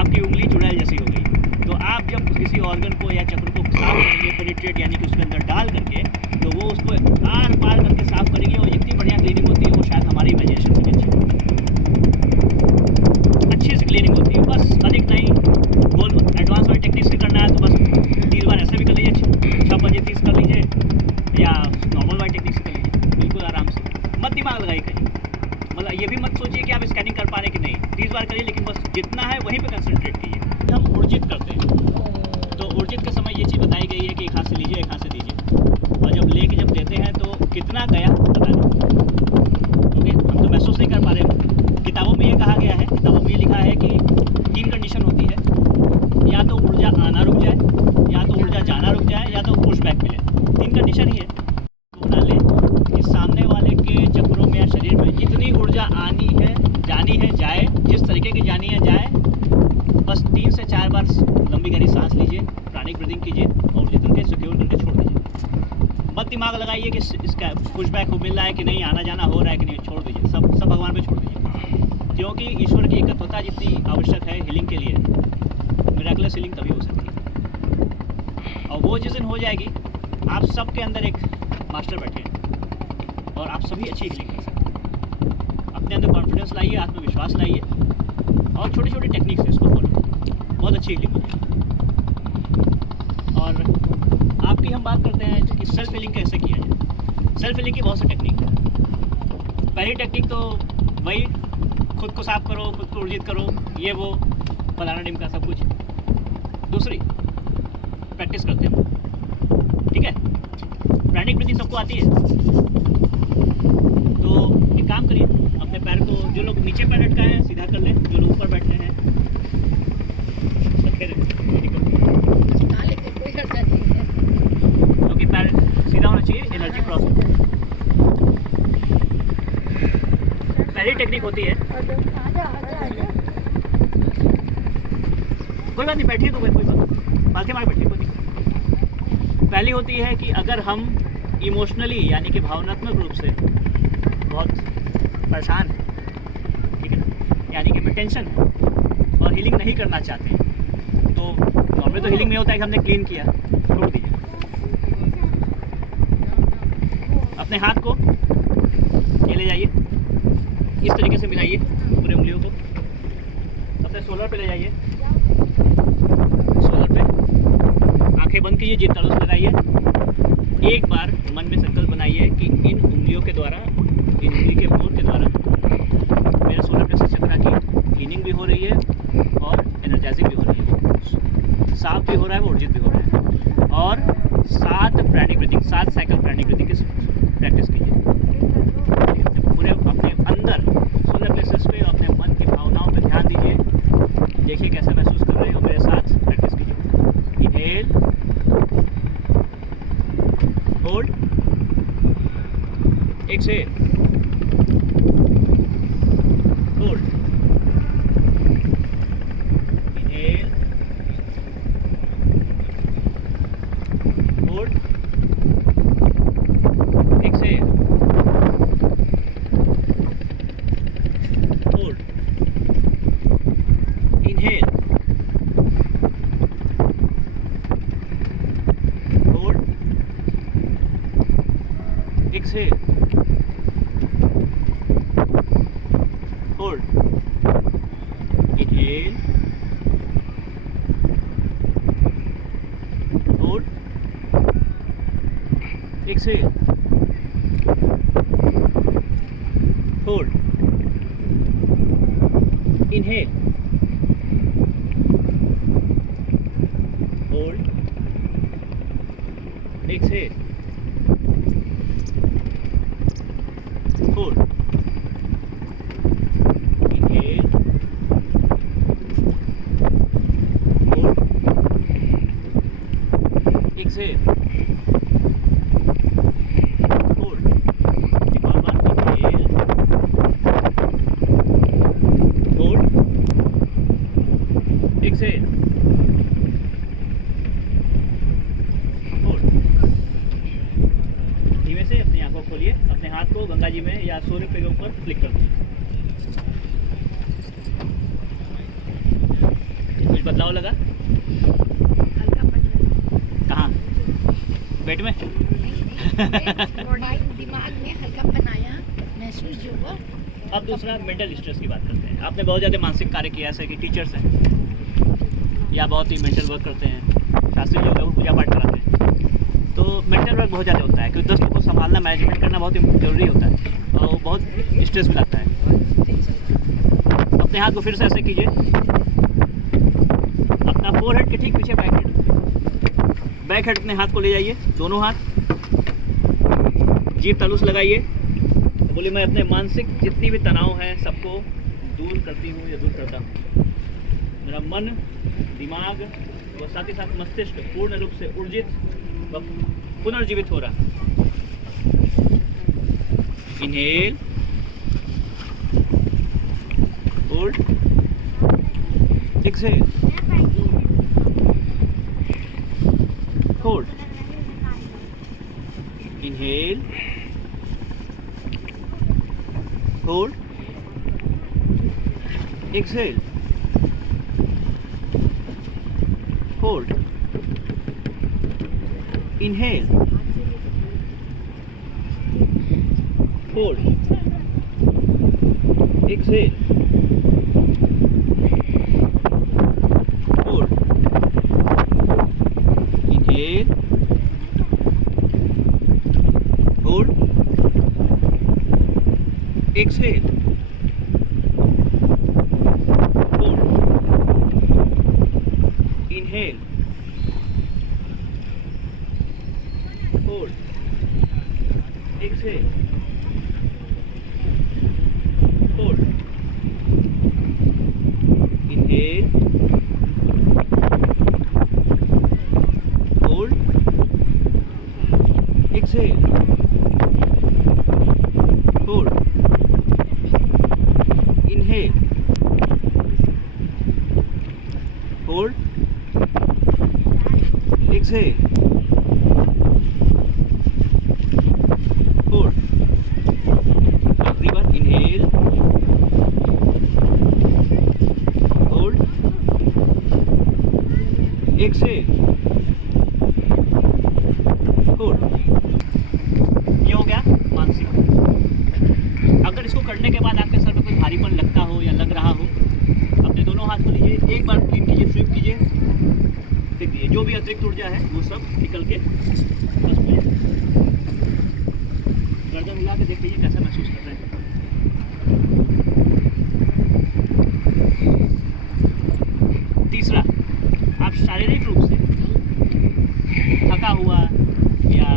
आपकी उंगली चुड़ैल जैसी हो गई। तो आप जब किसी ऑर्गन को या चक्र को साफ करेंगे, पेनिट्रेट यानी कि उसके अंदर डाल करके, तो वो उसको आर पार करके साफ करेंगे और जितनी बढ़िया क्लीनिंग होती है वो शायद हमारी इमेजिनेशन से भी अच्छी से क्लीनिंग होती है। बस अधिक नहीं, गोल एडवांस वाली टेक्निक से करना है तो बस 30 बार ऐसे भी कर लीजिए, 6 बजे 30 कर लीजिए, या नॉर्मल वाली टेक्निक से कर लीजिए, बिल्कुल आराम से। मत दिमाग लगाइए कहीं, मतलब ये भी मत सोचिए कि आप स्कैनिंग कर पा रहे कि नहीं। 30 बार करिए कितना गया पता नहीं। ओके, हम तो महसूस नहीं कर पा रहे। किताबों में ये कहा गया है, किताबों में ये लिखा है कि 3 कंडीशन होती है, या तो ऊर्जा आना रुक जाए, या तो ऊर्जा जाना रुक जाए, या तो पुश बैक मिले। 3 कंडीशन ही है। तो बना ले कि सामने वाले के चक्रों में या शरीर में जितनी ऊर्जा आनी है, जानी है, जाए, जिस तरीके की जानी है जाए। बस 3 से 4 बार लंबी गहरी सांस लीजिए, प्राणिक ब्रीदिंग कीजिए और ऊर्जा तंत्र सिक्योर करके छोड़ दीजिए। मत दिमाग लगाइए कि इसका पुश बैक मिल रहा है कि नहीं, आना जाना हो रहा है कि नहीं, छोड़ दीजिए। सब भगवान पे छोड़ दीजिए, क्योंकि ईश्वर की एकत्वता जितनी आवश्यक है हीलिंग के लिए, मिरेकलस हीलिंग तभी हो सकती है। और वो जिस दिन हो जाएगी, आप सबके अंदर एक मास्टर बैठे हैं और आप सभी अच्छी हीलिंग कर सकते हैं। अपने अंदर कॉन्फिडेंस लाइए, आत्मविश्वास लाइए और छोटी छोटी टेक्निक्स है, इसको फॉलो, बहुत अच्छी हीलिंग होगी। और आपकी हम बात करते हैं कि सेल्फ हीलिंग कैसे किया जाए। सेल्फ हीलिंग की बहुत सी टेक्निक है। पहली टेक्निक तो वही, खुद को साफ करो, खुद को ऊर्जित करो, ये वो फलाना डिमका सब कुछ। दूसरी, प्रैक्टिस करते हैं, ठीक है। प्राणिक ब्रीथिंग सबको आती है, तो एक काम करिए, अपने पैर को, जो लोग नीचे पैर लटकाए हैं सीधा कर लें, जो लोग ऊपर बैठे हैं क्योंकि पैर सीधा होना चाहिए, एनर्जी क्रॉस होती है। पहली टेक्निक होती है, कोई बात नहीं, बैठिए तो कोई बात, पालके मार बैठिए, कोई नहीं। पहली होती है कि अगर हम इमोशनली यानी कि भावनात्मक रूप से बहुत परेशान हैं, ठीक है ना, यानी कि में टेंशन और हीलिंग नहीं करना चाहते हैं, तो नॉर्मली तो हीलिंग में होता है कि हमने क्लीन किया, छोड़ दीजिए। अपने हाथ को ये ले जाइए, इस तरीके से मिलाइए पूरे उंगलियों को, अपने शोल्डर पे ले जाइए, शोल्डर पे आंखें बंद कीजिए, जीभ तालू से लगाइए। एक बार मन में संकल्प बनाइए कि इन उंगलियों के द्वारा, इन उंगली के मोड़ के द्वारा मेरे सोलर प्लेक्सस चक्र की क्लीनिंग भी हो रही है और एनर्जाइजिंग भी हो रही है, साफ भी हो रहा है, वो ऊर्जित भी हो रहा है। और 7 प्राणिक ब्रीथिंग, 7 साइकिल प्राणिक ब्रीथिंग की प्रैक्टिस कीजिए। पूरे अपने अंदर सोलर प्लेक्सस पे और अपने मन की भावनाओं पे ध्यान दीजिए, देखिए कैसा महसूस कर रहे हो, मेरे साथ प्रैक्टिस कीजिए। Inhale, hold, exhale, hold, inhale, hold, exhale, hold, inhale, hold, exhale, hold, inhale, hold, exhale, hold, inhale, hold, exhale, hold, inhale, hold, exhale, hold. एक और बार, इनहेल, होल्ड, एक्सहेल, होल्ड। धीमे से अपनी आंखों को खोलिए, अपने हाथ को गंगा जी में या सूर्य के ऊपर क्लिक कर दीजिए। कुछ बदलाव लगा? कहाँ? पेट में? दिमाग में हल्कापन आया, महसूस जो हुआ। अब दूसरा मेंटल स्ट्रेस की बात करते हैं। आपने बहुत ज़्यादा मानसिक कार्य किया, जैसे कि टीचर्स हैं या बहुत ही मेंटल वर्क करते हैं, शास्त्री लोग हैं वो पूजा पाठ कराते हैं, तो मेंटल वर्क बहुत ज़्यादा होता है क्योंकि 10 लोगों को संभालना, मैनेजमेंट करना बहुत ही जरूरी होता है और बहुत स्ट्रेस भी लगता है। अपने हाथ को फिर से ऐसे कीजिए, अपना फोरहेड के ठीक पीछे बैक हेड अपने हाथ को ले जाइए, दोनों हाथ जीभ तालू से लगाइए, बोलिए मैं अपने मानसिक जितनी भी तनाव है सबको दूर करती हूँ या दूर करता हूँ। मेरा मन, दिमाग व साथ ही साथ मस्तिष्क पूर्ण रूप से ऊर्जित व पुनर्जीवित हो रहा। Inhale, hold, exhale, hold, inhale, hold, exhale, hold, inhale, hold, exhale, hold, inhale, hold, exhale, inhale, hold, exhale, hold, inhale, hold, exhale, hold, inhale, hold, exhale, hold, आखिरी बार inhale, hold, exhale, hold। ये हो गया मानसिक। अगर इसको करने के बाद आपके सर में कोई भारीपन लगता हो या लग रहा हो, अपने दोनों हाथ को लीजिए, एक बार क्लीन कीजिए, स्वीप कीजिए, देखिए जो भी अतिरिक्त ऊर्जा है वो सब निकल के बस हो जाए। गर्दन हिला के देख लीजिए कैसा महसूस कर रहे हैं। तीसरा, आप शारीरिक रूप से थका हुआ या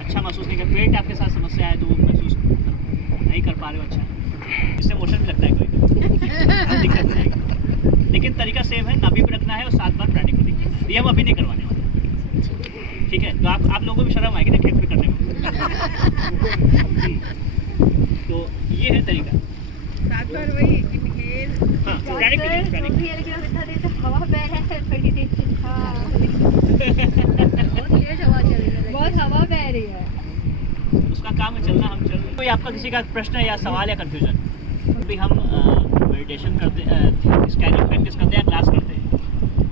अच्छा महसूस नहीं कर, पेट आपके साथ समस्या है तो वो महसूस नहीं कर पा रहे हो, अच्छा इससे मोशन भी लगता है कोई दिक्कत नहीं आएगी। लेकिन तरीका सेम है, नाभि पे रखना है और 7 बार प्राणायाम करनी है। ये हम अभी नहीं करवाने वाले, ठीक है? तो आप लोगों को भी शर्म आएगी ना खेत में करने में। तो ये है तरीका। 7 बार वही इनहेल, हाँ, प्राणायाम कीजिए, प्राणायाम कीजिए। हवा बह रहा है थोड़ी देर से। बहुत हवा बह रही है। उसका काम है चलना, हम चल रहे हैं। कोई आपका किसी का प्रश्न है या सवाल या कंफ्यूजन? अभी हम मेडिटेशन करते, स्कैनिंग प्रैक्टिस करते हैं, क्लास करते हैं,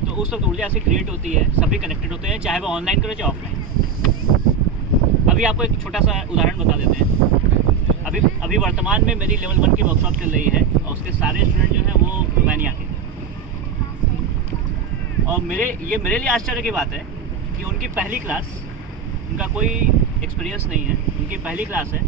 तो उस वक्त ऊर्जा ऐसी क्रिएट होती है, सभी कनेक्टेड होते हैं, चाहे वो ऑनलाइन करो चाहे ऑफलाइन। अभी आपको एक छोटा सा उदाहरण बता देते हैं। अभी वर्तमान में मेरी लेवल 1 की वर्कशॉप चल रही है और उसके सारे स्टूडेंट जो हैं वो रोमानिया के। और मेरे लिए आश्चर्य की बात है कि उनकी पहली क्लास, उनका कोई एक्सपीरियंस नहीं है, उनकी पहली क्लास है।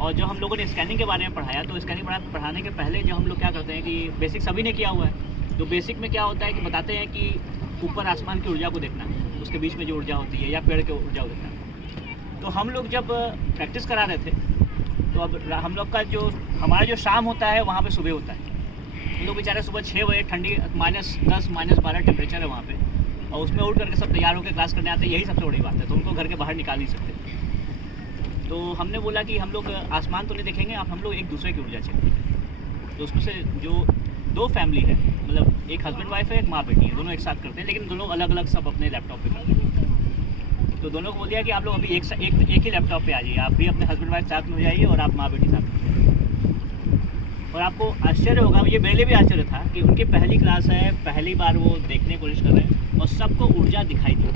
और जो हम लोगों ने स्कैनिंग के बारे में पढ़ाया, तो स्कैनिंग पढ़ाने के पहले जो हम लोग क्या करते हैं कि बेसिक सभी ने किया हुआ है। तो बेसिक में क्या होता है कि बताते हैं कि ऊपर आसमान की ऊर्जा को देखना है, उसके बीच में जो ऊर्जा होती है, या पेड़ की ऊर्जा को देखना है। तो हम लोग जब प्रैक्टिस करा रहे थे, तो अब हम लोग का जो हमारा जो शाम होता है वहाँ पे सुबह होता है। हम लोग बेचारे सुबह 6 बजे, ठंडी -10 -12 टेम्परेचर है वहाँ पे, और उसमें उठ करके सब तैयार होकर क्लास करने आते हैं। यही सबसे बड़ी बात है, तो उनको घर के बाहर निकाल नहीं सकते। तो हमने बोला कि हम लोग आसमान तो नहीं देखेंगे, अब हम लोग एक दूसरे की ऊर्जा चेक। तो उसमें से जो 2 फैमिली है, मतलब एक हस्बैंड वाइफ है, एक माँ बेटी है, दोनों एक साथ करते हैं, लेकिन दोनों अलग अलग सब अपने लैपटॉप पे करते हैं। तो दोनों को बोल दिया कि आप लोग अभी एक ही लैपटॉप पे आ जाइए, आप भी अपने हस्बैंड वाइफ साथ में हो जाइए और आप माँ बेटी साथ में हो जाइए। और आपको आश्चर्य होगा, ये मेरे लिए भी आश्चर्य था कि उनकी पहली क्लास है, पहली बार वो देखने की कोशिश कर रहे हैं और सबको ऊर्जा दिखाई दी।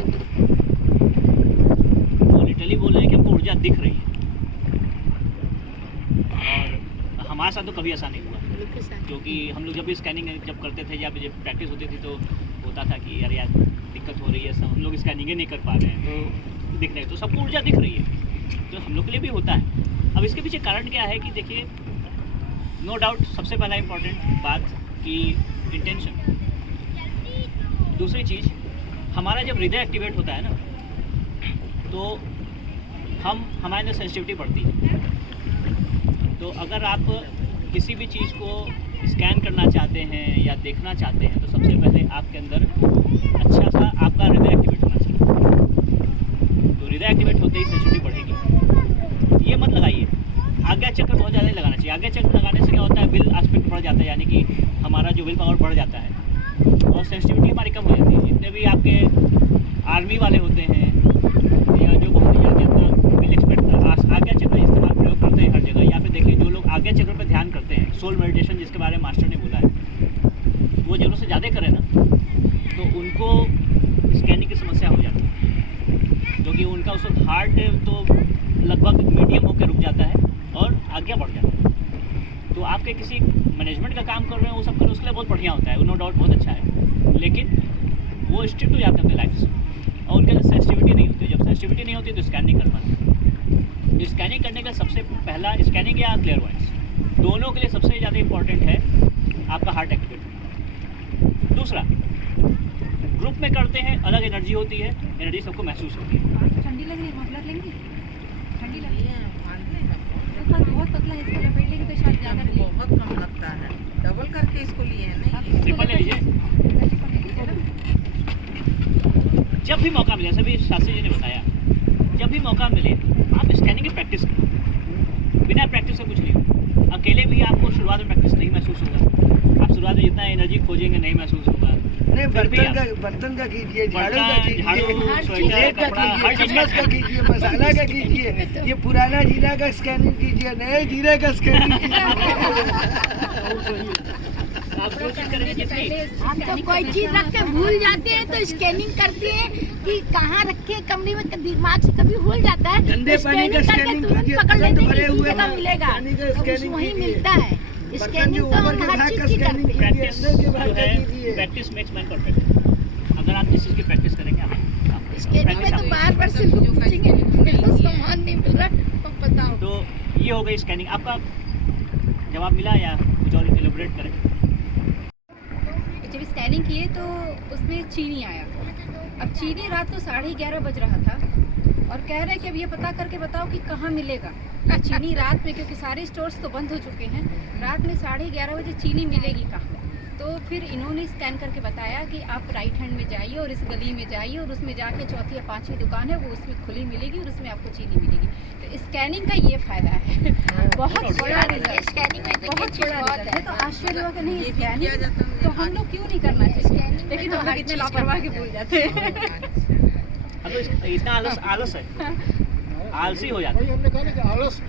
वो लिटरली बोल रहे हैं कि हमको ऊर्जा दिख रही है। और हमारे साथ तो कभी ऐसा नहीं हुआ, क्योंकि हम लोग जब भी स्कैनिंग जब करते थे या जब प्रैक्टिस होती थी, तो होता था कि यार दिक्कत हो रही है, सब हम लोग स्कैनिंग नहीं कर पा रहे हैं, तो दिख रहे हैं, तो सबको ऊर्जा दिख रही है। तो हम लोग के लिए भी होता है। अब इसके पीछे कारण क्या है कि देखिए, नो डाउट सबसे पहला इम्पोर्टेंट बात कि इंटेंशन। दूसरी चीज़, हमारा जब हृदय एक्टिवेट होता है ना, तो हमारे अंदर सेंसिटिविटी बढ़ती है। तो अगर आप किसी भी चीज़ को स्कैन करना चाहते हैं या देखना चाहते हैं तो सबसे पहले आपके अंदर अच्छा सा आपका हृदय एक्टिवेट होना चाहिए। तो हृदय एक्टिवेट होते ही सेंसिटिविटी बढ़ेगी। ये मत लगाइए, आज्ञा चक्र बहुत ज़्यादा नहीं लगाना चाहिए। आज्ञा चक्र लगाने से क्या होता है, विल एस्पेक्ट बढ़ जाता है, यानी कि हमारा जो विल पावर बढ़ जाता है और सेंसिटिविटी हमारी कम हो जाती है। जितने भी आपके आर्मी वाले होते हैं या जो बहुत ज़्यादा अपना विल एक्सपेक्ट आज्ञा चक्र इस्तेमाल प्रयोग करते हैं हर जगह, या फिर देखिए जो लोग आज्ञा चक्र पर ध्यान करते हैं, सोल मेडिटेशन जिसके बारे में मास्टर ने बोला है, वो जरूरत से ज़्यादा करें ना तो उनको स्कैनिंग की समस्या हो जाती है, क्योंकि उनका उस वक्त हार्ट तो लगभग मीडियम होकर रुक जाता है और आज्ञा बढ़ जाता है। तो आपके किसी मैनेजमेंट का काम कर रहे हैं वो सब करें, उसके लिए बहुत बढ़िया होता है, नो डाउट बहुत अच्छा है, लेकिन वो स्ट्रिक्ट हो जाते हैं अपनी लाइफ से और उनके अंदर सेंसिटिविटी नहीं होती। जब सेंसिटिविटी नहीं होती तो स्कैन नहीं कर पाते। तो स्कैनिंग करने का सबसे पहला, स्कैनिंग या क्लियर वॉइस, दोनों के लिए सबसे ज़्यादा इंपॉर्टेंट है आपका हार्ट एक्टिवेट। दूसरा, ग्रुप में करते हैं अलग एनर्जी होती है, एनर्जी सबको महसूस होती है। ठंडी लग रही है, मफलर लेंगे? ठंडी लग रही है, बहुत पतला है, इसको लपेट लेंगे तो शायद ज़्यादा नहीं। बहुत कम लगता है, डबल करके इसको लिए हैं नहीं। ट्रिपल ले लीजिए। जब भी मौका मिले, सभी शास्त्री जी ने बताया, जब भी मौका मिले आप स्कैनिंग की प्रैक्टिस करें। बिना प्रैक्टिस से कुछ नहीं होगा। अकेले भी आपको शुरुआत में प्रैक्टिस नहीं महसूस होगा। आप शुरुआत में जितना एनर्जी खोजेंगे नहीं महसूस होगा। नहीं, बर्तन का कीजिए, झाड़ू का कीजिए, स्वेटर, प्लेट का कपड़ा, हर कीजिए, चीज़ चम्मच का कीजिए, मसाला का कीजिए, ये पुराना जीरा का स्कैनिंग कीजिए, नए जीरे का स्कैनिंग कीजिए। आप जो चीज़ करेंगे जितनी हम तो कोई चीज रख के भूल जाते हैं तो स्कैनिंग करते हैं कि कहाँ रखे, कमरे में दिमाग से कभी भूल जाता है। गंदे तो पानी का स्कैनिंग स्कैनिंग करके कीजिए, तुरंत पकड़ बर्तन लेते हैं भरे कि हुए इसी जगह हैं, मिलेगा, पानी का तो स्कैनिंग वहीं कीजिए। मिलता है। बर्तन स्कैनिंग जो तो ऊपर हम के हर भाग चीज का की स्कैनिंग करते हैं। कीजिए, अंदर के भाग का कीजिए। Practice makes man perfect. अगर आप जिस चीज़ की प्रैक्टिस करेंगे आप स्कैनिंग में तो बार से लोग पूछेंगे मेरे को सामान नहीं मिल रहा, तो बताओ। तो ये हो गई स्कैनिंग। आपका जवाब मिला या कुछ और एलिब्रेट करें? जब स्कैनिंग किए तो उसमें चीनी आया। अब चीनी रात को 11:30 बज रहा था और कह रहे कि अब ये पता करके बताओ कि कहाँ मिलेगा ये चीनी रात में, क्योंकि सारे स्टोर्स तो बंद हो चुके हैं। रात में 11:30 बजे चीनी मिलेगी कहाँ? तो फिर इन्होंने स्कैन करके बताया कि आप राइट हैंड में जाइए और इस गली में जाइए और उसमें जाके चौथी या पांचवी दुकान है वो उसमें खुली मिलेगी और उसमें आपको चीनी मिलेगी। तो स्कैनिंग का ये फायदा है, बहुत बड़ा रिजल्ट, स्कैनिंग में तो बहुत बड़ा रिजल्ट है। तो आश्चर्य हुआ कि नहीं ये स्कैनिंग किया जाता है। तो हम लोग क्यों नहीं करना चाहिए, स्कैनिंग लेकिन में हम तो लोग हर इतने चीज लापरवाह के करते भूल जाते हैं। अब तो इतना आलस है, आलसी हो जाता वही हमने कहा ना कि आलस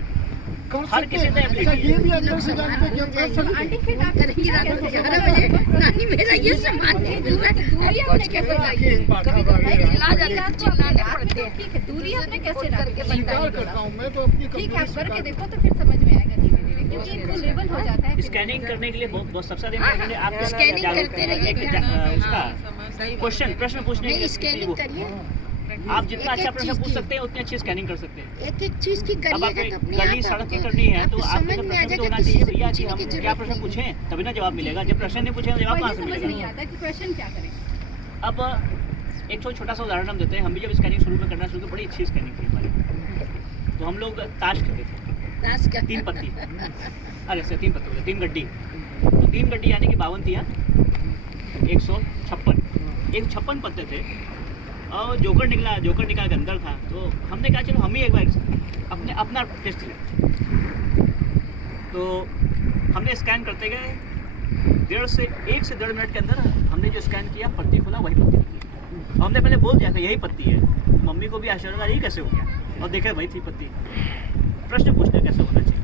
कर हर सकते किसी हैं। में अच्छा, ability ये भी अंदर से जानते हैं कि हम कर सकते आंटी हैं। फिर आप करेंगे रात को 11 बजे, नानी मेरा ये सामान नहीं मिल रहा, दूरी अब आपने कुछ कैसे करेगा डाली? ये? कभी तो भाई चिल्ला जाते हैं, चिल्लाने चिल्लाने पड़ते हैं। ठीक है, दूरी आपने कैसे डाली? स्वीकार करता हूँ मैं तो अपनी ठीक है, कमजोरी आप करके स्वीकार देखो तो फिर समझ में आएगा धीरे धीरे, क्योंकि वो लेवल हो जाता है। स्कैनिंग करने के लिए बहुत सबसे ज़्यादा इम्पोर्टेंट है आपके स्कैनिंग करते रहिए। उसका क्वेश्चन प्रश्न पूछने नहीं, के स्कैनिंग करिए, आप जितना एक-एक अच्छा प्रश्न चीज़ पूछ की। सकते हैं उतनी अच्छी स्कैनिंग कर सकते हैं। एक एक चीज की अब करिएगा आपको तो अपने गली आप सड़क की आपको- करनी है तो आपको आपके समझ तो में आ प्रश्न तो जाएगा, होना किसी चाहिए से भैया कि पूछने हम की क्या जरूरत प्रश्न नहीं है। पूछें तभी ना जवाब मिलेगा। जब प्रश्न नहीं पूछेंगे जवाब वही कहाँ से समझ मिलेगा? नहीं आता कि क्वेश्चन क्या करें। अब एक छोटा सा उदाहरण हम देते हैं। हम भी जब स्कैनिंग शुरू में करना शुरू की, बड़ी अच्छी स्कैनिंग थी हमारी। तो हम लोग ताश खेलते थे, नाच का 3 पत्ती, अरे से 3 पत्ती, 3 गड्डी। तो 3 गड्डी यानी कि 52 तिया 156, 156 पत्ते थे और जोकर निकाल के अंदर था। तो हमने कहा चलो हम ही एक बार अपना टेस्ट लें। तो हमने स्कैन करते गए 1 से 1.5 मिनट के अंदर हमने जो स्कैन किया पत्ती खोला वही पत्ती निकली। और हमने पहले बोल दिया कि यही पत्ती है। मम्मी को भी आश्चर्य लगा यही कैसे हो गया, और देखे वही थी पत्ती। प्रश्न पूछते कैसे होना चाहिए।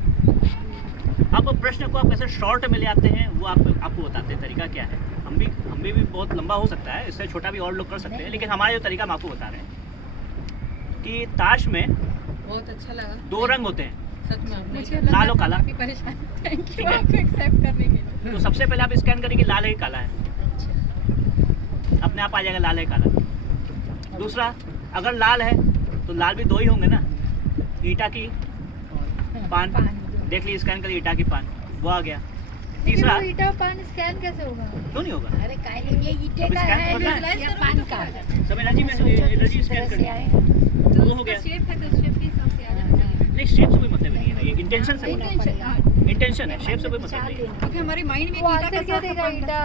अब प्रश्न को आप कैसे शॉर्ट में ले आते हैं वो आपको बताते हैं तरीका क्या है। हम भी बहुत लंबा हो सकता है, इससे छोटा भी और लोग कर सकते हैं, लेकिन हमारा जो तरीका हम आपको बता रहे हैं कि ताश में बहुत अच्छा लगा 2 रंग होते हैं, सच में। आपने मुझे लाल और काला। काफ़ी परेशान, थैंक ठीक यू है। आपको एक्सेप्ट करने के लिए। तो सबसे पहले आप स्कैन करेंगे लाल है कि काला है, अपने आप आ जाएगा लाल है काला। दूसरा, अगर लाल है तो लाल भी 2 ही होंगे ना, ईटा की पान, देख लीजिए स्कैन करिए ईटा की पान, वो आ गया। तीसरा, ईटा पान स्कैन कैसे होगा? क्यों नहीं होगा? अरे काहे नहीं, ये ईटे अब का स्कैन है करना है। या पान का? सब एनर्जी में एनर्जी स्कैन से करिए, आए। वो हो गया। शेप है तो शेप के हिसाब इंटेंशन से इंटेंशन है, शेप से कोई मतलब नहीं है। क्योंकि हमारे माइंड में वो ईटा आंसर का क्या साथ देगा? अपन- ईटा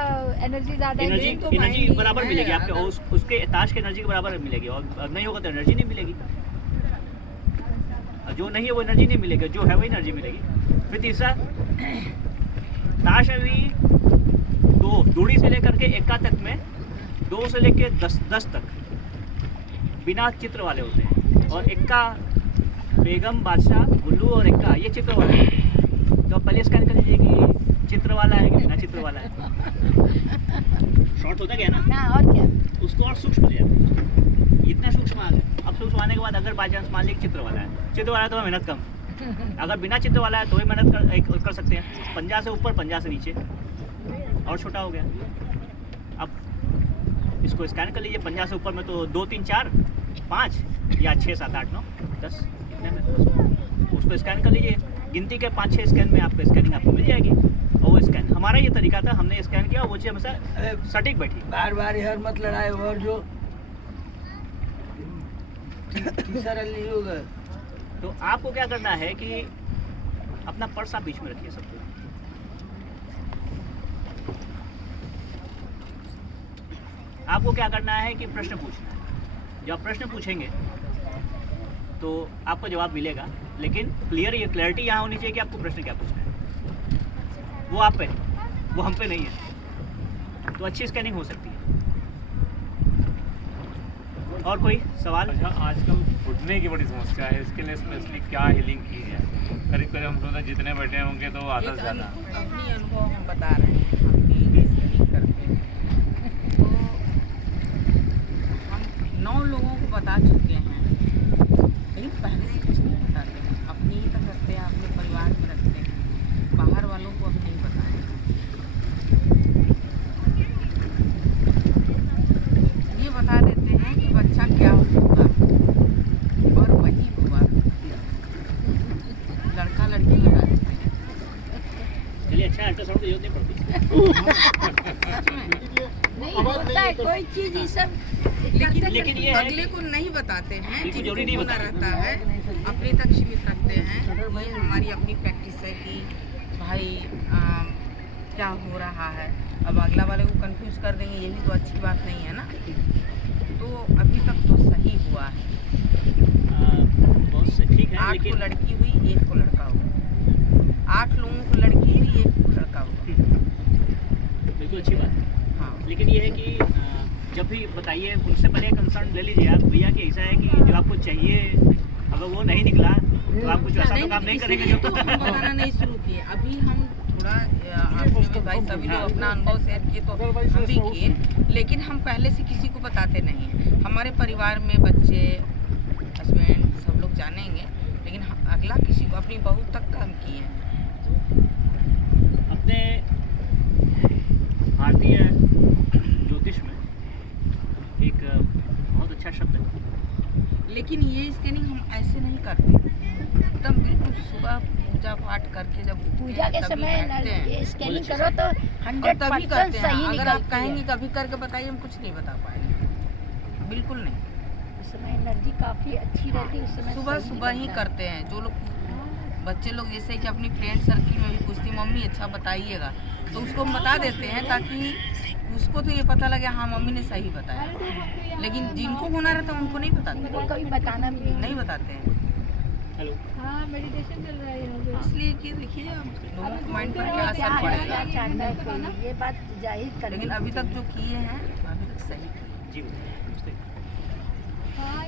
एनर्जी ज्यादा है। एनर्जी बराबर मिलेगी आपके, और उसके ताश की एनर्जी के बराबर मिलेगी, और नहीं होगा तो एनर्जी नहीं मिलेगी। और जो नहीं है वो एनर्जी नहीं मिलेगी, जो है वही एनर्जी मिलेगी। फिर तीसरा, ताश अभी दो दूड़ी से लेकर के एक्का तक में 2 से लेकर 10 तक बिना चित्र वाले होते हैं, और एक्का बेगम बादशाह गुल्लू और एक्का ये चित्र वाले होते हैं। तो आप पहले स्कैन कर लीजिए कि चित्र वाला है कि बिना चित्र वाला है। शॉर्ट होता गया ना, हाँ, और क्या? उसको और सूक्ष्म ले जाते हैं। इतना सूक्ष्म आ गया। अब सूक्ष्म आने के बाद अगर बाई चांस मान लीजिए चित्र वाला है, चित्र वाला है तो मेहनत कम, अगर बिना चित्र वाला है तो भी मेहनत कर सकते हैं। पंजा से ऊपर, पंजा से नीचे, और छोटा हो गया। अब इसको स्कैन कर लीजिए, पंजा से ऊपर में तो 2 3 4 5 या 6 7 8 9 10 इतने में उसको स्कैन कर लीजिए। गिनती के 5-6 स्कैन में आपको स्कैनिंग आपको मिल जाएगी। और वो स्कैन हमारा ये तरीका था, हमने स्कैन किया, वो चीज़ हमेशा सटीक बैठी। बार बार यार मत लड़ाए, और जो तीसरा नहीं होगा। तो आपको क्या करना है कि अपना पर्स आप बीच में रखिए सबको। आपको क्या करना है कि प्रश्न पूछना है। जब आप प्रश्न पूछेंगे तो आपको जवाब मिलेगा, लेकिन क्लियर ये क्लैरिटी यहाँ होनी चाहिए कि आपको प्रश्न क्या पूछना है। वो आप पे है, वो हम पे नहीं है। तो अच्छी स्कैनिंग हो सकती है। और कोई सवाल? अच्छा, आजकल घुटने की बड़ी समस्या है, इसके लिए स्पेशली क्या हीलिंग की है? करीब करीब हम लोग जितने बैठे होंगे तो आधा से ज़्यादा। अपनी अनुभव हम बता रहे हैं, हम भी स्कैनिंग करते हैं तो हम 9 लोगों को बता चुके हैं, लेकिन पहले से कुछ नहीं बताते हैं। अपनी ही तक रखते हैं, अपने परिवार में रखते हैं, बाहर वालों को अब नहीं बताएं। ये बता देते हैं कि बच्चा क्या होगा, और वही हुआ। लड़का लड़की बता देते हैं। चलिए, अच्छा अल्ट्रासाउंड की जरूरत नहीं पड़ती। सच में। नहीं आवाज़ होता है नहीं कोई चीज ये सब। लेकिन ये है अगले को नहीं बताते हैं, बिल्कुल जिनको जरूरी नहीं होना बताते। रहता है अपने तक सीमित रखते हैं। ये हमारी अपनी प्रैक्टिस है कि भाई क्या हो रहा है। अब अगला वाले को कंफ्यूज कर देंगे, यही तो अच्छी बात नहीं है ना। तो अभी तक तो सही हुआ है। बहुत ठीक है, 8 को लेकिन लड़की हुई, 1 को लड़का हुआ। 8 लोगों को लड़की हुई, 1 को लड़का हुआ। बिल्कुल अच्छी बात है। हाँ, लेकिन ये है कि जब भी बताइए, उनसे पहले कंसर्न ले लीजिए आप भैया कि ऐसा है कि जो आपको चाहिए, अगर वो नहीं निकला तो आप कुछ ऐसा तो काम नहीं करेंगे इसीलिए जो तो हम बताना नहीं शुरू किए। अभी हम थोड़ा आपने भी भाई सभी लोग अपना अनुभव शेयर किए तो हम भी किए, लेकिन हम पहले से किसी को बताते नहीं हैं। हमारे परिवार में बच्चे, हस्बैंड सब लोग जानेंगे, लेकिन अगला किसी को, अपनी बहू तक का हम किए हैं। अपने भारतीय ज्योतिष में एक बहुत अच्छा शब्द है। लेकिन ये स्कैनिंग हम ऐसे नहीं करते, एकदम बिल्कुल सुबह पूजा पाठ करके जब उठते पूजा हैं, के तभी समय बैठते हैं। स्कैनिंग करो तो और 100% तभी करते हैं। सही अगर आप निकलती कहेंगे है। कभी करके बताइए, हम कुछ नहीं बता पाएंगे, बिल्कुल नहीं। उस समय एनर्जी काफी अच्छी रहती है, उस समय सुबह सही सुबह ही निकलता है। करते हैं। जो लोग बच्चे लोग जैसे कि अपनी फ्रेंड सर्किल में भी पूछती, मम्मी अच्छा बताइएगा, तो उसको हम बता देते हैं ताकि उसको तो ये पता लगे हाँ मम्मी ने सही बताया। लेकिन जिनको होना रहता है उनको नहीं उनको बताते, कभी बताना भी नहीं बताते हैं। हेलो, हाँ, मेडिटेशन चल रहा है। इसलिए कि देखिए अब लोगों के माइंड पर क्या क्या असर है, पड़ेगा। क्या चाहता है कोई, ये बात जाहिर कर। लेकिन अभी तक जो किए हैं अभी तक सही किए। जी नमस्ते।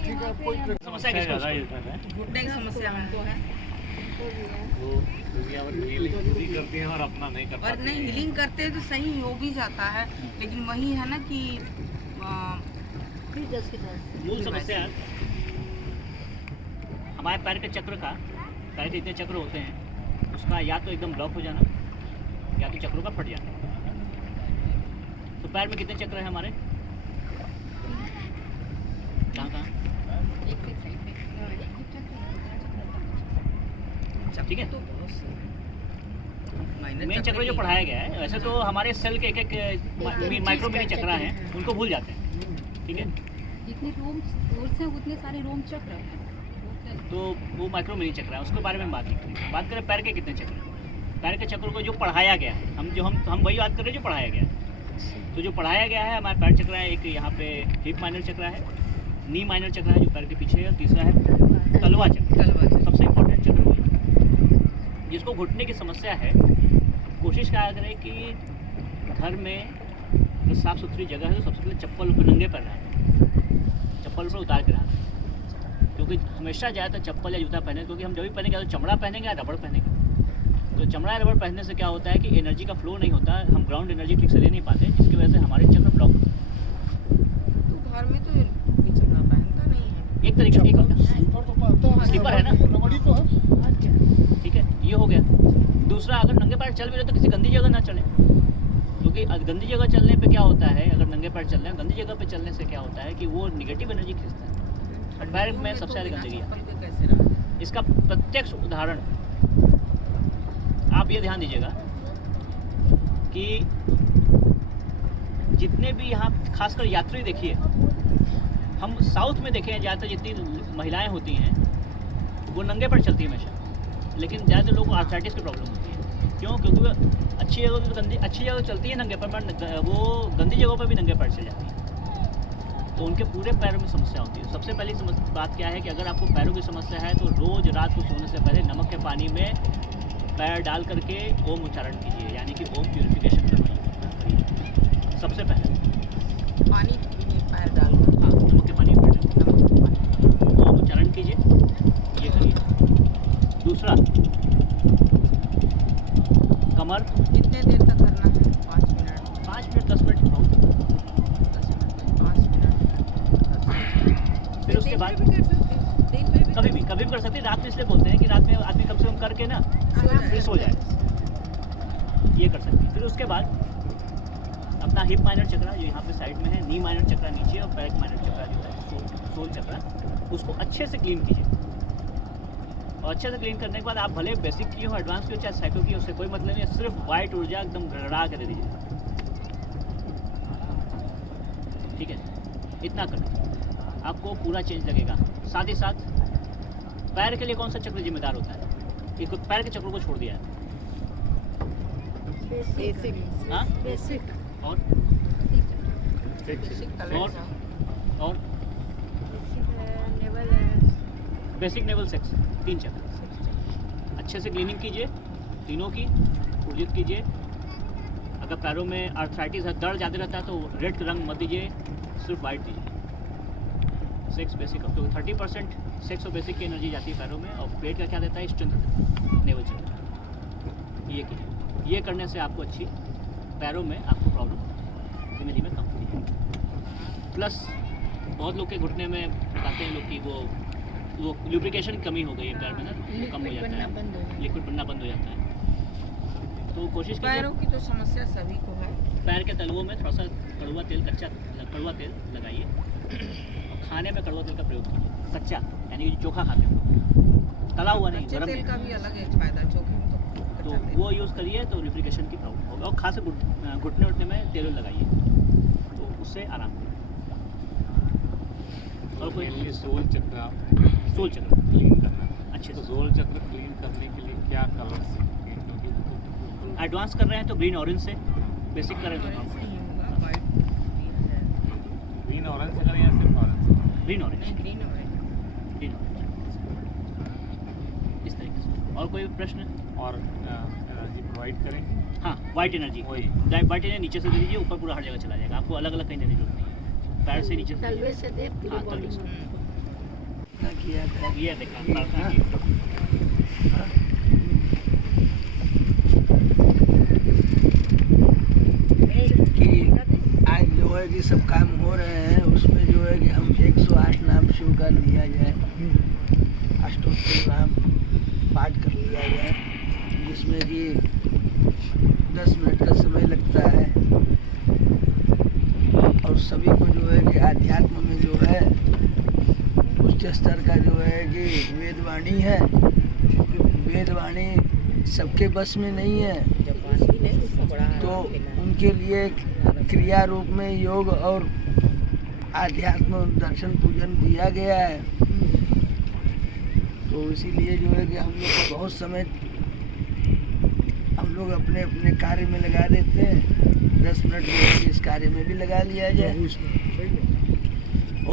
ठीक है, कोई समस्या किसको ज़्यादा उसको? इसमें है। घुटने की समस्या हमको है, वो दुनिया भर हीलिंग भी करती हैं और अपना नहीं कर और पाती नहीं हैं। हीलिंग करते हैं तो सही हो भी जाता है, लेकिन वही है ना कि मूल समस्या हमारे पैर के चक्र का, पैर के इतने चक्र होते हैं, उसका या तो एकदम ब्लॉक हो जाना या तो चक्रों का फट जाना। तो पैर में कितने चक्र हैं हमारे? कहाँ कहाँ? ठीक है। तो बहुत मेन चक्र जो पढ़ाया गया है, वैसे तो हमारे सेल के एक माइक्रो मिनी चक्र हैं, उनको भूल जाते हैं। ठीक है, जितने रोम कोर्स हैं उतने सारे रोम चक्र हैं। तो वो माइक्रो मिनी चक्र है, उसके बारे में बात नहीं करेंगे। बात करें पैर के कितने चक्र हैं। पैर के चक्र को जो पढ़ाया गया है, हम वही बात कर रहे हैं जो पढ़ाया गया है। तो जो पढ़ाया गया है हमारे पैर चक्र है, एक यहाँ पे हिप माइनर चक्र है, नी माइनर चक्र है जो पैर के पीछे है, और तीसरा है तलवा चक्र। सबसे इम्पोर्टेंट चक्र वही है। जिसको घुटने की समस्या है, कोशिश क्या करें कि घर में जो साफ़ सुथरी जगह है तो सबसे पहले चप्पल ऊपर नंगे पैर रखें, चप्पल ऊपर उतार के रखें। क्योंकि हमेशा ज़्यादातर चप्पल या जूता पहने, क्योंकि हम जब भी पहनेंगे तो चमड़ा पहनेंगे या रबड़ पहनेंगे। तो चमड़ा या रबड़ पहनने से क्या होता है कि एनर्जी का फ्लो नहीं होता, हम ग्राउंड एनर्जी ठीक से ले नहीं पाते, जिसकी वजह से हमारे चक्र ब्लॉक होते हैं। तो घर में तो कोई चमड़ा पहनता नहीं है। एक तरीका स्लीपर तो पहनता है, स्लीपर है ना, रबड़ी तो है। ठीक है, ये हो गया। दूसरा, अगर नंगे पैर चल भी रहे तो किसी गंदी जगह ना चले, क्योंकि गंदी जगह चलने पे क्या होता है, अगर नंगे पैर चल रहे हैं गंदी जगह पे चलने से क्या होता है कि वो निगेटिव एनर्जी खींचता है। और पैर में सबसे ज़्यादा गंदगी है। इसका प्रत्यक्ष उदाहरण आप ये ध्यान दीजिएगा कि जितने भी यहाँ खासकर यात्री देखिए, हम साउथ में देखें ज़्यादातर जितनी महिलाएं होती हैं वो नंगे पैर चलती हैं हमेशा, लेकिन ज़्यादातर लोगों को आर्थराइटिस की प्रॉब्लम होती है। क्यों? क्योंकि वो अच्छी जगह तो अच्छी जगह चलती है नंगे पैर, वो गंदी जगहों पर भी नंगे पैर चल जाती है, तो उनके पूरे पैरों में समस्या होती है। सबसे पहली बात क्या है कि अगर आपको पैरों की समस्या है तो रोज़ रात को सोने से पहले नमक के पानी में पैर डाल करके ओम उच्चारण कीजिए, यानी कि ओम प्यूरिफिकेशन करवाइए। सबसे पहले पानी में पैर डाल, हाँ, नमक के पानी में ओम उच्चारण कीजिए, ये करिए। दूसरा, कमर कितने देर तक करना है? 5 मिनट, 5 मिनट 10 मिनट बहुत। 10 मिनट, 5 मिनट। फिर उसके बाद कभी भी कर सकते हैं। रात में इसलिए बोलते हैं कि रात में आदमी कम से कम करके ना फिर सो जाए, ये कर सकते हैं। फिर उसके बाद अपना हिप माइनर चक्र जो यहाँ पे साइड में है, नी माइनर चक्र नीचे और बैक माइनर चक्र जो है सोल चक्र, उसको अच्छे से क्लीन कीजिए। और अच्छे से क्लीन करने के बाद आप भले बेसिक की हो, एडवांस की हो, चाहे साइकिल की हो, उससे कोई मतलब नहीं है। सिर्फ वाइट ऊर्जा एकदम गड़गड़ा के दे दीजिए, ठीक है? इतना करें, आपको पूरा चेंज लगेगा। साथ ही साथ पैर के लिए कौन सा चक्र जिम्मेदार होता है? एक पैर के चक्र को छोड़ दिया है। हाँ? और और बेसिक नेवल सेक्स, 3 चक्र। अच्छे से क्लीनिंग कीजिए तीनों की, ऊर्जित कीजिए। अगर पैरों में आर्थराइटिस है, दर्द ज़्यादा रहता है तो रेड रंग मत दीजिए, सिर्फ वाइट दीजिए। सेक्स बेसिक, तो 30% सेक्स और बेसिक की एनर्जी जाती है पैरों में, और पेट का क्या देता है? स्ट्रेंथ, नेवल चक्र। ये कीजिए, ये करने से आपको अच्छी पैरों में आपको प्रॉब्लम धीमे धीमे कम होगी। प्लस बहुत लोग के घुटने में बताते हैं लोग कि वो ल्यूब्रिकेशन की कमी हो गई है पैर में ना, वो कम हो जाता है, लिक्विड बनना बंद हो जाता है। तो कोशिश कीजिए। पैरों की तो समस्या सभी को है। पैर के तलवों में थोड़ा सा कड़वा तेल, कच्चा कड़वा तेल लगाइए, और खाने में कड़वा तेल का प्रयोग कीजिए, कच्चा, यानी कि चोखा खाते हैं, तला हुआ नहीं, कच्चे गरम तेल नहीं। का भी अलग एक फायदा, चोखे में तो तो कच्चा तेल। वो यूज़ करिए तो ल्यूब्रिकेशन की प्रॉब्लम होगी। और खास घुटने उठने में तेल लगाइए तो उससे आराम होगा। और कोई मेनली सोल चक्र सोल चक्र क्लीन करना, अच्छे तो से सोल चक्र क्लीन करने के लिए क्या कलर्स? क्योंकि एडवांस कर रहे हैं तो ग्रीन ऑरेंज से, बेसिक करें तो ऑरेंज से ही होगा, वाइट ग्रीन ऑरेंज से करें या सिर्फ ऑरेंज? ग्रीन ऑरेंज, नहीं, ग्रीन ऑरेंज। ग्रीन ऑरेंज, इस तरीके से। और कोई प्रश्न? और एनर्जी प्रोवाइड करें। हाँ, वाइट एनर्जी, वही वाइट एनर्जी नीचे से दे दीजिए, ऊपर पूरा हर जगह चला जाएगा, आपको अलग अलग कहीं देने की जरूरत नहीं है। पैर से नीचे से तलवे से दे पूरी हाँ, बॉडी तलवे से। में। ना किया था। ये देखा प्रार्थना की। कि आज जो है कि सब काम हो रहे हैं, उसमें जो है कि हम 108 नाम शिव का लिया जाए, अष्टोत्तर नाम पाठ कर लिया जाए, जिसमें कि 10 मिनट का समय लगता है। और सभी को जो है कि आध्यात्म में जो है उच्च स्तर का जो है कि वेदवाणी है, वेदवाणी सबके बस में नहीं है, तो उनके लिए क्रिया रूप में योग और आध्यात्म दर्शन पूजन दिया गया है। तो इसीलिए जो है कि हम लोग को बहुत समय हम लोग अपने अपने कार्य में लगा देते हैं। 10 मिनट में इस कार्य में भी लगा लिया जाए।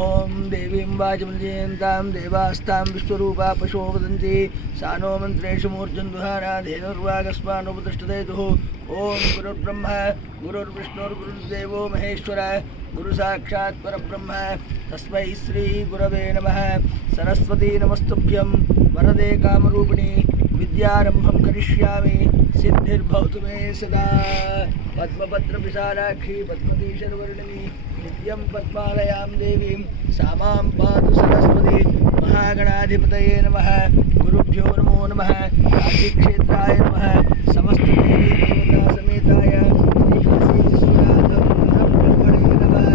ओम देवीं वाचमजयन्तां देवास्तां विश्वरूपा पशो वदन्ति सानो मन्त्रेषु मूर्धन्युहारा धेनुर्वागस्मानुपतिष्ठते दुः। ओम गुरुर्ब्रह्मा गुरुर्विष्णुर्गुरुर्देवो महेश्वरः गुरु साक्षात् परब्रह्म तस्मै श्री गुरवे नमः। सरस्वती नमस्तुभ्यं वरदे कामरूपिणी विद्यारम्भं करिष्यामि सिद्धिर्भवतु मे सदा। पद्मपत्र विशालाक्षी पद्मती शर्वर्णिनी नित्यं पद्मालयां देवीं सा मां पातु सरस्वती। महागणाधिपतये नमः। गुरुभ्यो नमो नमः। काशीक्षेत्राय नमः। समस्त देवी देवता समेताय श्री काशी विश्वनाथ ब्रह्मणे नमः।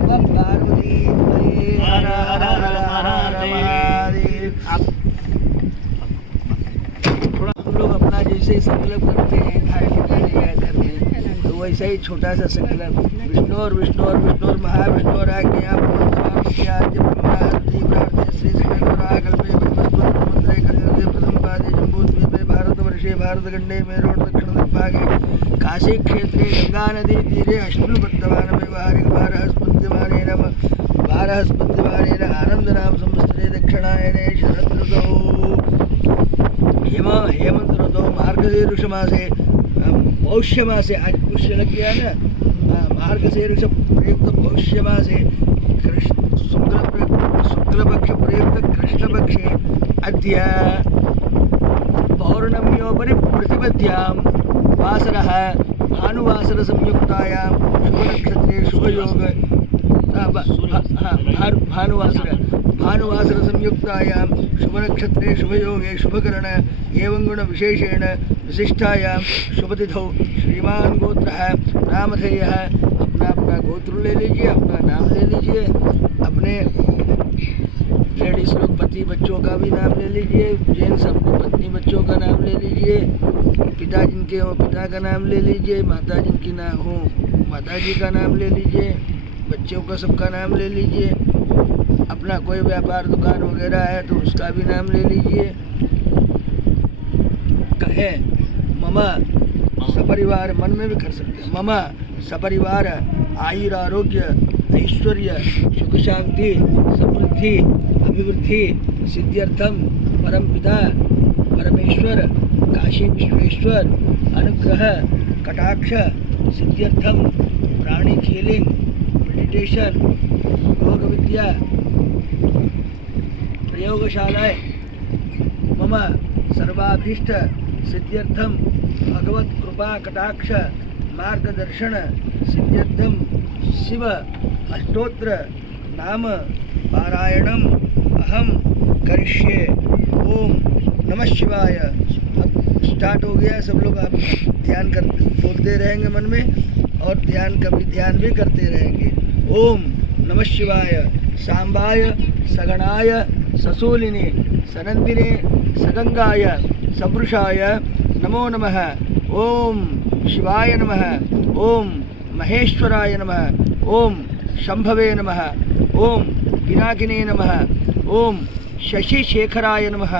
नमः पार्वती पतये। हर हर हर महादेव। थोड़ा हम लोग अपना जैसे संकल्प करते हैं धार्मिक कार्य करते हैं, तो वैसा ही छोटा सा संकल्प विष्णुर विष्णुर विष्णुर महाविष्णुर आज्ञा प्रथम पादे जम्बूद्वीपे भारतवर्षे भारतखंडे मेरोड दक्षिण दिग्भागे काशी क्षेत्रे गंगा नदी तीरे अश्विनवर्तमान व्यवहारिक 12 स्पद्यमानेन आनंदनाम संवत्सरे दक्षिणायने शरद ऋतौ हेमंत ऋतौ मार्गशीर्ष मासे पौष्य मासे, आज पुष्य लग गया ना, मार्गशीर्ष प्रयुक्त पौष्य मासे शुक्लपक्ष प्रयुक्त कृष्णपक्षे अद्य पौर्णम्योपरि प्रतिपद्यां वासरः भानुवासर संयुक्तायां शुभनक्षत्रे शुभयोग भानुवासर संयुक्तायां शुभनक्षत्रे शुभयोगे शुभकरण एवं गुण विशेषेण विशिष्टायां शुभतिथौ श्रीमान गोत्रः नामधेयः। अपना गोत्र ले लीजिए, अपना नाम ले लीजिए, अपने लेडीज लोग पति बच्चों का भी नाम ले लीजिए, जेंट्स अपनी पत्नी बच्चों का नाम ले लीजिए, पिता जिनके हो पिता का नाम ले लीजिए, माता जिनकी ना हो माता जी का नाम ले लीजिए, बच्चों का सबका नाम ले लीजिए, अपना कोई व्यापार दुकान वगैरह है तो उसका भी नाम ले लीजिए। कहे ममा सपरिवार, मन में भी कर सकते हैं, ममा सपरिवार आयुर आरोग्य ऐश्वर्य सुख शांति समृद्धि अभिवृद्धि सिद्ध्यर्थम परमपिता परमेश्वर काशी विश्वेश्वर अनुग्रह कटाक्ष सिद्ध्यर्थम प्राणिक हीलिंग मेडिटेशन योग विद्या प्रयोगशालाएं मम सर्वाभीष्ट सिद्ध्यर्थम भगवत कृपा कटाक्ष मार्गदर्शन सिद्ध्यर्थम शिव अष्टोत्र नाम पारायणम अहम करिष्ये। ओम नमः शिवाय। अब स्टार्ट हो गया, सब लोग आप ध्यान कर बोलते रहेंगे मन में और ध्यान भी करते रहेंगे। ओम नमः शिवाय सांबाय सगणाय ससूलिने सनंदिने सगंगाय सवृषाय नमो नमः। ओम शिवाय नमः। ओम महेश्वराय नमः। ओम शंभवे नमः। ओम पिनाकिने नमः। ओम शशिशेखराय नमः।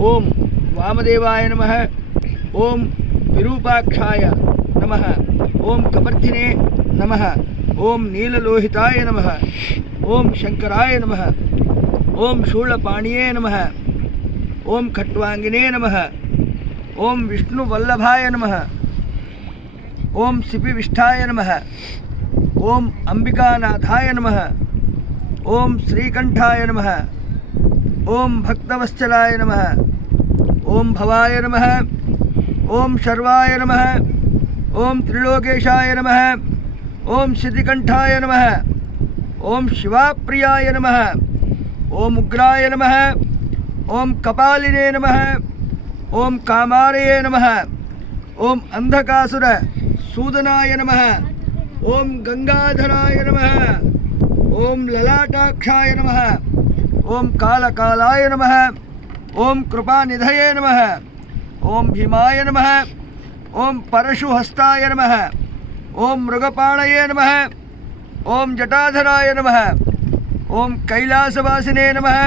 ओम वामदेवाय नमः। ओम विरूपाक्षाय नमः। ओम कपर्दिने नमः। ओम नीललोहिताय नमः। ओम शंकराय नमः। ओम शूलपाणिये नमः। ओम खट्वांगिने नमः। ओम विष्णुवल्लभाय नमः। ओम सिपिविष्ठाय नमः। ओम अंबिकानाथाय नमः। ओम श्रीकंठाय नमः। ओम भक्तवत्सलाय नमः। ओम भवाय नमः। ओम शर्वाय नमः। ओम त्रिलोकेशाय नमः। ओम सिद्धिकंठाय नमः। ओम शिवाप्रियाय नमः। ओम उग्राय नमः। ओम कपालिने नमः। ओम कामारये नमः। ओम अंधकासुर सूदनाय नमः। ओम गंगाधराय नमः। ओम ललाटाक्षाय नमः। ओम कालकालाय नमः। ओम कृपानिधये नमः। ओम भीमाय नमः। ओम परशुहस्ताय नमः। ओम मृगपाणये नमः। ओम जटाधराय नमः। ओम कैलासवासिने नमः।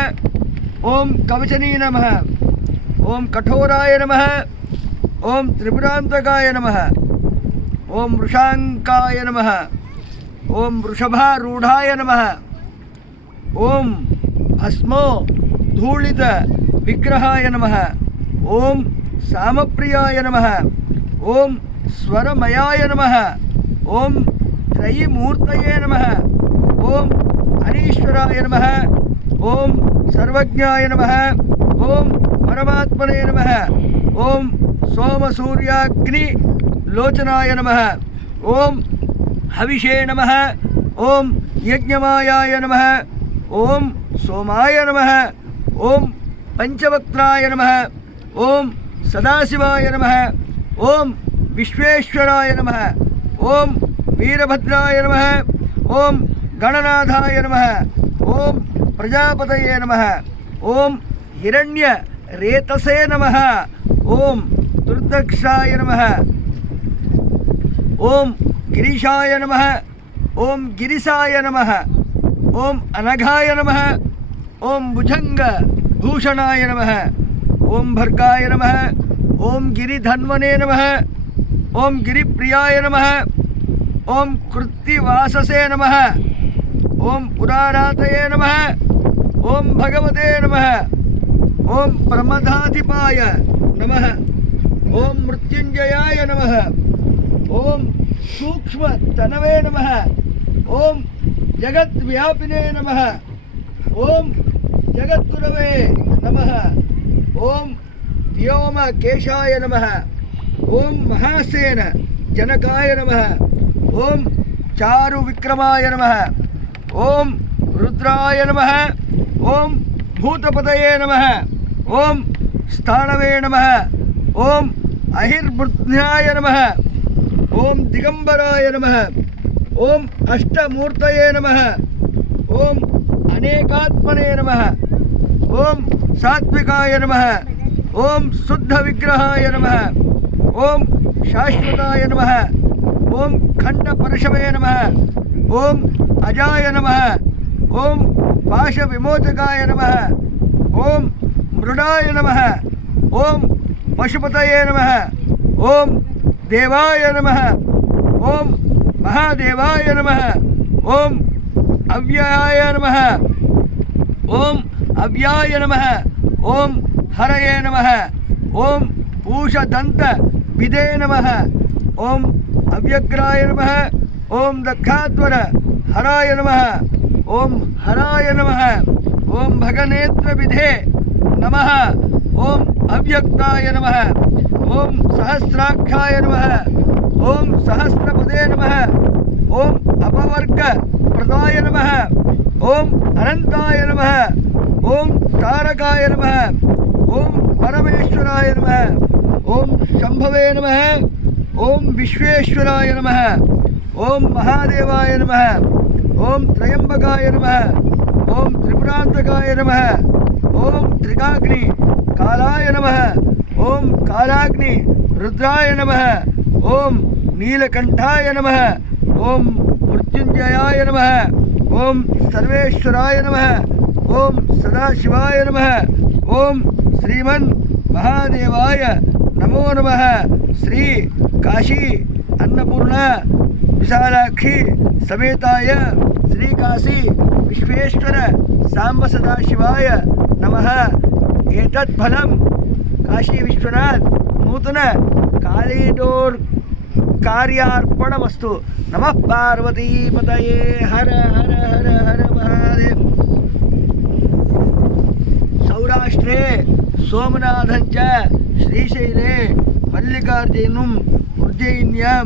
ओम कवचनी नमः, ओम कठोराय नमः, ओम त्रिपुरांतकाय नमः, ओम वृषांकाय नमः, ओम वृषभारूढ़ाय नमः, ओम भस्मो धूलित विग्रहाय नमः, ओम सामप्रियाय नमः, ओम स्वरमयाय नमः, ओम त्रयीमूर्तये नमः, ओम अनीश्वराय नमः, ओम सर्वज्ञाय नमः, ओम परमात्मने नमः, ओम सोमसूर्याग्नि लोचनाय नमः, ओम हविषे नमः, ओम यज्ञमायाय नमः, ओम सोमाय नमः, ओम पंचवक्त्राय नमः, ओम सदाशिवाय नमः, ओम विश्वेश्वराय नमः, ओम वीरभद्राय नमः, ओम गणनाथाय नमः, ओम प्रजापतये नमः, ओम हिरण्य रेतसे नमः, ओम दुर्दक्षाय नमः, ओम गिरीशाय नमः, ओम गिरिसाय नमः, ओम अनघाय नमः, ओम भुजंग भूषणाय नमः, ओम भर्गाय नमः, ओम गिरिधन्वने नमः, ओम गिरिप्रियाय नमः, ओम कृत्तिवाससे नमः, ओम पुरारातये नमः, ओम भगवते नमः, ओम प्रमदाधिपाय नमः, ओम मृत्युंजयाय नमः, ओम सूक्ष्म तनवे नमः, ओम जगद्व्यापिने नमः, ओम जगद्गुरवे नमः, ओम व्योम केशाय नमः, ओम महासेन जनकाय नमः, ओम चारु विक्रमाय नमः, ओम रुद्राय नमः, ओम भूतपतये नमः, ओम स्थानवे नमः, ओम अहिर्बुद्ध्याय नमः, ओम दिगंबराय नमः, ओम अष्टमूर्तये नमः, ओम अनेकात्मने नमः, ओम सात्विकाय नमः, ओम शुद्ध विग्रहाय नमः, ओम शाश्वताय नमः, ओम खंड परशवे नमः, ओम अजाय नमः, ओम पाश विमोचकाय नमः, ओम मृडाय नमः, ओम पशुपतये नमः, ओम देवाय नमः, ओम महादेवाय नमः, ओम अव्ययाय नमः, ओम अव्याय नमः, ओम हरये नमः, ओम पूषदंत विदे नमः, ओम अव्यग्राय नमः, ओम दक्षाध्वर हराय नमः, ओम हराय नमः, ओम भगनेत्र विधे नमः, ओम अव्यक्ताय नमः, ओम सहस्राक्षाय नमः, ओम सहस्रपदे नमः, ओम अपवर्ग प्रदाय नमः, ओम अनंताय नमः, ओम तारकाय नमः, ओम परमेश्वराय नमः, ओम शंभवे नमः, ओम विश्वेश्वराय नमः, ओम महादेवाय नमः, ओम त्रयंबकाय नमः, ओम त्रिपुरांतकाय नमः, ओम त्रिकाग्नि कालाय नमः, ओम कालाग्नि रुद्राय नमः, ओम नीलकंठाय नमः, ओम मृत्युंजयाय नमः, ओम सर्वेश्वराय नमः, ओम सदाशिवाय नमः, ओम श्रीमन् महादेवाय नमो नमः। श्री काशी अन्नपूर्णा विशालाक्षी समेताय श्री काशी विश्वेश्वर सांब सदाशिवाय नमः। एतत् फलं काशी विश्वनाथ नूतन कालीडोर कार्यार्पणमस्तु। नमः पार्वती पतये हर हर हर हर महादेव। सौराष्ट्रे सोमनाथं च श्रीशैले मल्लिकार्जुनं उज्जयिन्यां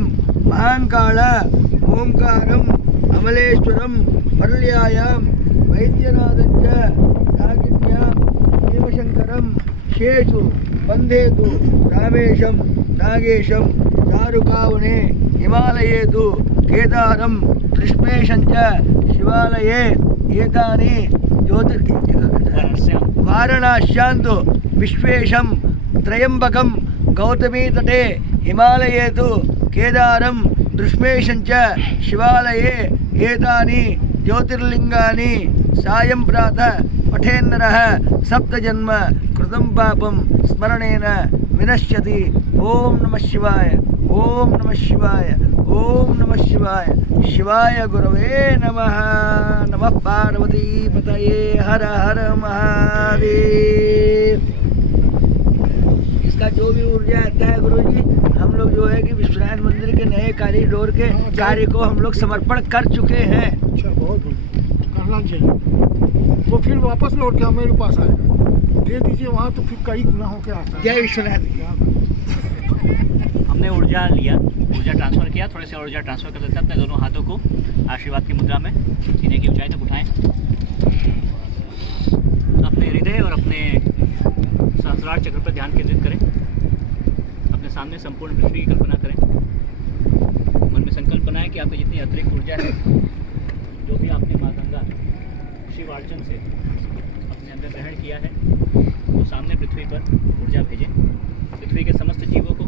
महाकाल ओंकारम् अमलेश्वरं वर्ल्यायां वैद्यनाथं च काकिन्यां भीमशंकरं शेषु वन्देतु रामेशं नागेशं चारुकावने हिमालये तु केदारं कृष्णेशं च शिवालये एतानि वाराणस्यां तु विश्वेशं त्रयंबकं गौतमी तटे हिमालये तु केदारं दृष्मेशं च शिवालये एतानि ज्योतिर्लिंगानि सायं प्रातः पठेन्नरः सप्तजन्म कृतं पापं स्मरणेन विनश्यति। ओम नमः शिवाय, ओम नमः शिवाय, ओम नमः शिवाय। शिवाय गुरवे नमः। नमः पार्वती पतये, हर हर महादेव। इसका जो भी ऊर्जा आता है गुरुजी, हम लोग जो है कि विश्वनाथ मंदिर के नए कॉरिडोर के कार्य को हम लोग समर्पण कर चुके हैं। अच्छा, बहुत बढ़िया, करना चाहिए। वो फिर वापस लौट के मेरे पास आएगा, दे दीजिए वहाँ, तो फिर कई गुना होके आता है। जय विश्वनाथ। हमने ऊर्जा लिया, ऊर्जा ट्रांसफ़र किया, थोड़े से ऊर्जा ट्रांसफ़र कर देते हैं। अपने दोनों हाथों को आशीर्वाद की मुद्रा में सीने की ऊंचाई तक उठाएं। अपने हृदय और अपने सहस्रार चक्र पर ध्यान केंद्रित करें। अपने सामने संपूर्ण पृथ्वी की कल्पना करें। मन में संकल्प बनाएं कि आपकी जितनी अतिरिक्त ऊर्जा है, जो भी आपने माँ गंगा शिव अर्चन से अपने अंदर ग्रहण किया है, वो सामने पृथ्वी पर ऊर्जा भेजें। पृथ्वी के समस्त जीवों को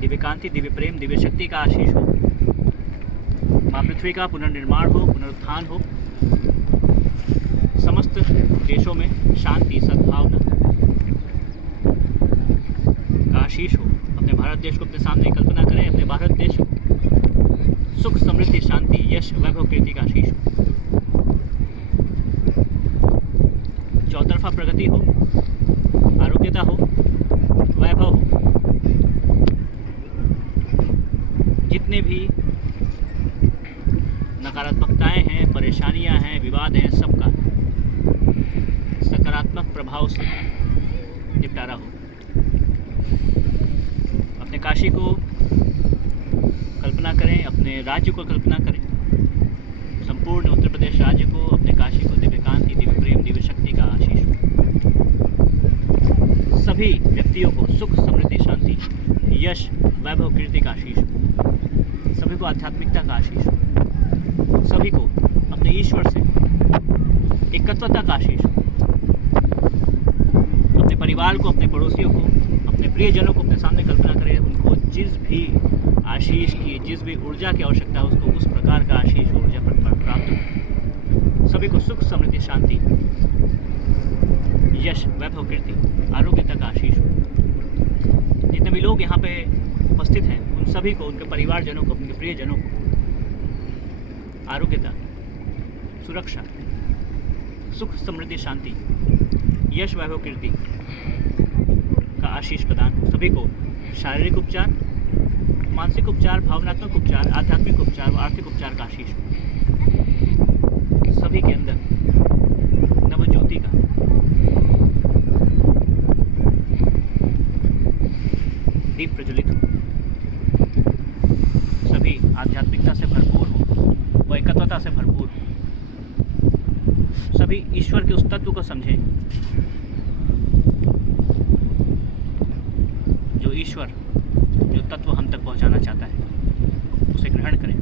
दिव्य कांति, दिव्य प्रेम, दिव्य शक्ति का आशीष हो। माँ पृथ्वी का पुनर्निर्माण हो, पुनरुत्थान हो। समस्त देशों में शांति, सद्भावना का आशीष हो। अपने भारत देश को अपने सामने कल्पना करें। अपने भारत देश सुख, समृद्धि, शांति, यश, वैभव, कीर्ति का आशीष हो। चौतरफा प्रगति हो, आरोग्यता हो, वैभव हो। जितने भी नकारात्मकताएं हैं, परेशानियां हैं, विवाद हैं, सबका सकारात्मक प्रभाव से निपटारा हो। अपने काशी को कल्पना करें, अपने राज्य को कल्पना करें। संपूर्ण उत्तर प्रदेश राज्य को, अपने काशी को दिव्य कांति, दिव्य प्रेम, दिव्य शक्ति का आशीष हो। सभी व्यक्तियों को सुख, समृद्धि, शांति, यश, वैभव, कीर्ति का आशीष हो। सभी को आध्यात्मिकता का आशीष हो। सभी को अपने ईश्वर से एकत्वता का आशीष हो। अपने परिवार को, अपने पड़ोसियों को, अपने प्रियजनों को अपने सामने कल्पना करें। उनको जिस भी आशीष की, जिस भी ऊर्जा की आवश्यकता है, उसको उस प्रकार का आशीष ऊर्जा प्राप्त हो। सभी को सुख, समृद्धि, शांति, यश, वैभव, कीर्ति, आरोग्यता का आशीष हो। जितने भी लोग यहाँ पे उपस्थित हैं, उन सभी को, उनके परिवारजनों को, उनके प्रियजनों को आरोग्यता, सुरक्षा, सुख, समृद्धि, शांति, यश, वैभव, कीर्ति का आशीष प्रदान हो। सभी को शारीरिक उपचार, मानसिक उपचार, भावनात्मक उपचार, आध्यात्मिक उपचार व आर्थिक उपचार का आशीष हो। सभी के अंदर नवज्योति का दीप प्रज्वलित हो। सभी आध्यात्मिकता से भरपूर हो व एकत्वता से भरपूर हो। सभी ईश्वर के उस तत्व को समझें जो ईश्वर, जो तत्व हम तक पहुंचाना चाहता है, उसे ग्रहण करें।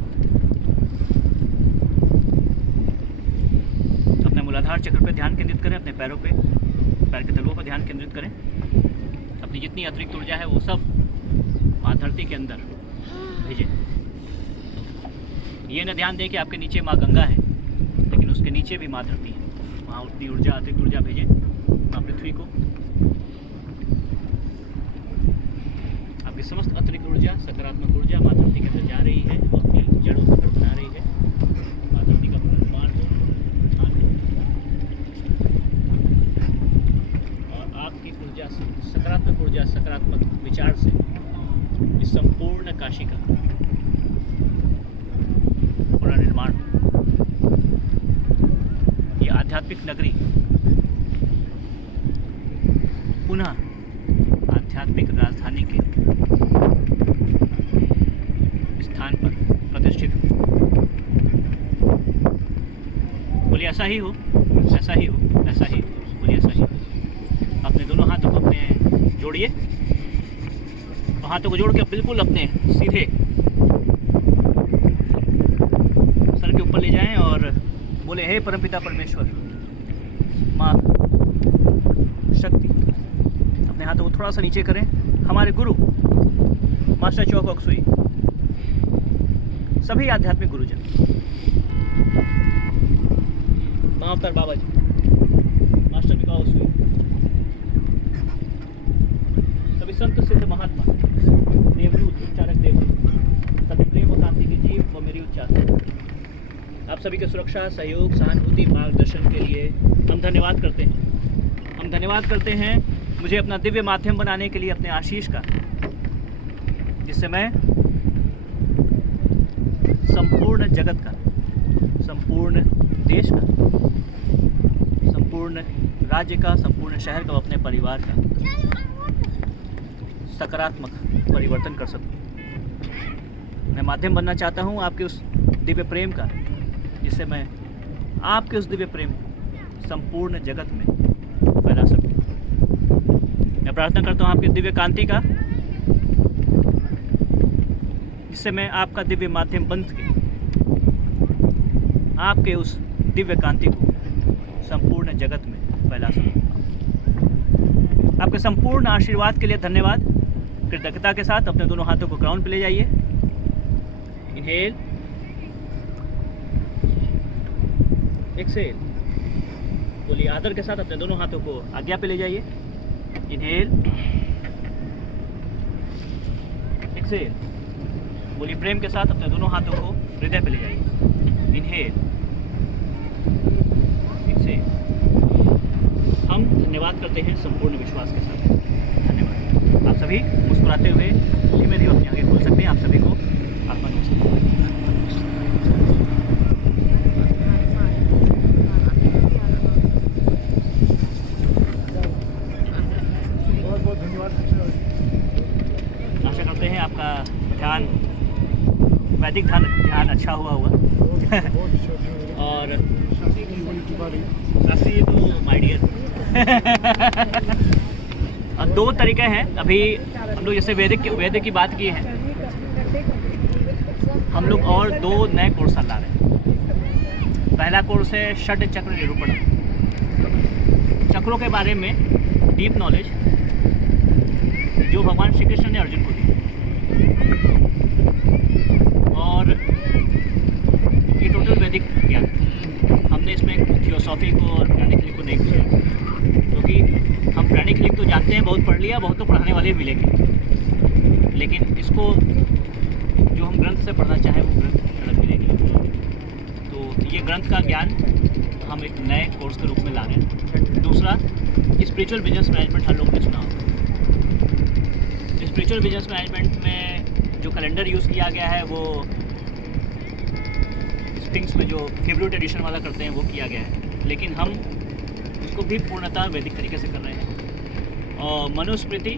अपने मूलाधार चक्र पर ध्यान केंद्रित करें। अपने पैरों पे, पैर के तलवों पर ध्यान केंद्रित करें। अपनी जितनी अतिरिक्त ऊर्जा है वो सब माँ धरती के अंदर भेजें। ये न ध्यान दें कि आपके नीचे माँ गंगा है, लेकिन उसके नीचे भी माँ धरती है। वहाँ उतनी ऊर्जा, अतिरिक्त ऊर्जा भेजें माँ पृथ्वी को। आपकी समस्त अतिरिक्त ऊर्जा, सकारात्मक ऊर्जा माँ धरती के अंदर जा रही है, वो अपनी जड़ों को बना रही है। माँ धरती का पुनर्निर्माण हो, उत्थान हो और आपकी ऊर्जा से, सकारात्मक ऊर्जा, सकारात्मक विचार से इस संपूर्ण काशी का पुनर्निर्माण हो। ये आध्यात्मिक नगरी पुनः आध्यात्मिक राजधानी के स्थान पर प्रतिष्ठित हो। बोलिए ऐसा ही हो, ऐसा ही हो, ऐसा ही हो। बोलिए ऐसा ही हो। अपने दोनों हाथों को अपने जोड़िए, हाथों को जोड़ के बिल्कुल अपने सीधे सर के ऊपर ले जाएं और बोले, हे परमपिता परमेश्वर, माँ शक्ति। अपने हाथों को थोड़ा सा नीचे करें। हमारे गुरु मास्टर चौक अक्सुई, सभी आध्यात्मिक गुरुजन, माँ अवतार बाबा जी, भाव से सभी संत सिद्ध महात्मा देवदूत उच्चारक देवदूत सभी प्रेम व शांति की जीव व मेरी उच्चार आप सभी के सुरक्षा सहयोग सहानुभूति मार्गदर्शन के लिए हम धन्यवाद करते हैं। हम धन्यवाद करते हैं मुझे अपना दिव्य माध्यम बनाने के लिए अपने आशीष का, जिससे मैं संपूर्ण जगत का, संपूर्ण देश का, संपूर्ण राज्य का, संपूर्ण शहर का, अपने परिवार का सकारात्मक परिवर्तन कर सकूं। मैं माध्यम बनना चाहता हूं आपके उस दिव्य प्रेम का, जिससे मैं आपके उस दिव्य प्रेम संपूर्ण जगत में फैला सकूं। मैं प्रार्थना करता हूं आपके दिव्य कांति का, जिससे मैं आपका दिव्य माध्यम बन के आपके उस दिव्य कांति को संपूर्ण जगत में फैला सकूं। आपके संपूर्ण आशीर्वाद के लिए धन्यवाद। कृतज्ञता के साथ अपने दोनों हाथों को ग्राउंड पे ले जाइए। Inhale, exhale. बोलिए आदर के साथ अपने दोनों हाथों को आज्ञा पे ले जाइए। Inhale, exhale. बोलिए प्रेम के साथ अपने दोनों हाथों को हृदय पे ले जाइए। Inhale, exhale. हम धन्यवाद करते हैं संपूर्ण विश्वास के साथ। धन्यवाद। आप सभी मुस्कुराते हुए धीमे धीमे अपनी आंखें खोल सकते हैं। आप सभी को आत्मा नमस्कार। आशा करते हैं आपका ध्यान, वैदिक ध्यान अच्छा हुआ होगा। और शास्त्री तो माय डियर। और दो तरीके हैं। अभी हम लोग जैसे वेद की बात की है, हम लोग और दो नए कोर्स ला रहे हैं। पहला कोर्स है षड चक्र निरूपण। चक्रों के बारे में डीप नॉलेज जो भगवान श्री कृष्ण ने अर्जुन को दी, और ये टोटल वैदिक ज्ञान। हमने इसमें थियोसॉफी को और प्राणिक लिख को नहीं किया, क्योंकि हम प्राणिक लिख तो जानते हैं, बहुत पढ़ लिया, बहुत तो पढ़ाने वाले भी मिलेंगे, लेकिन इसको जो हम ग्रंथ से पढ़ना चाहें वो ग्रंथ अलग मिलेगी। तो ये ग्रंथ का ज्ञान हम एक नए कोर्स के रूप में ला रहे हैं। दूसरा, स्पिरिचुअल बिजनेस मैनेजमेंट हर लोगों ने सुना होगा। स्पिरिचुअल बिजनेस मैनेजमेंट में जो कैलेंडर यूज़ किया गया है वो स्पिंग्स में जो फेवरेट एडिशन वाला करते हैं वो किया गया है, लेकिन हम उसको भी पूर्णतः वैदिक तरीके से कर रहे हैं। और मनुस्मृति,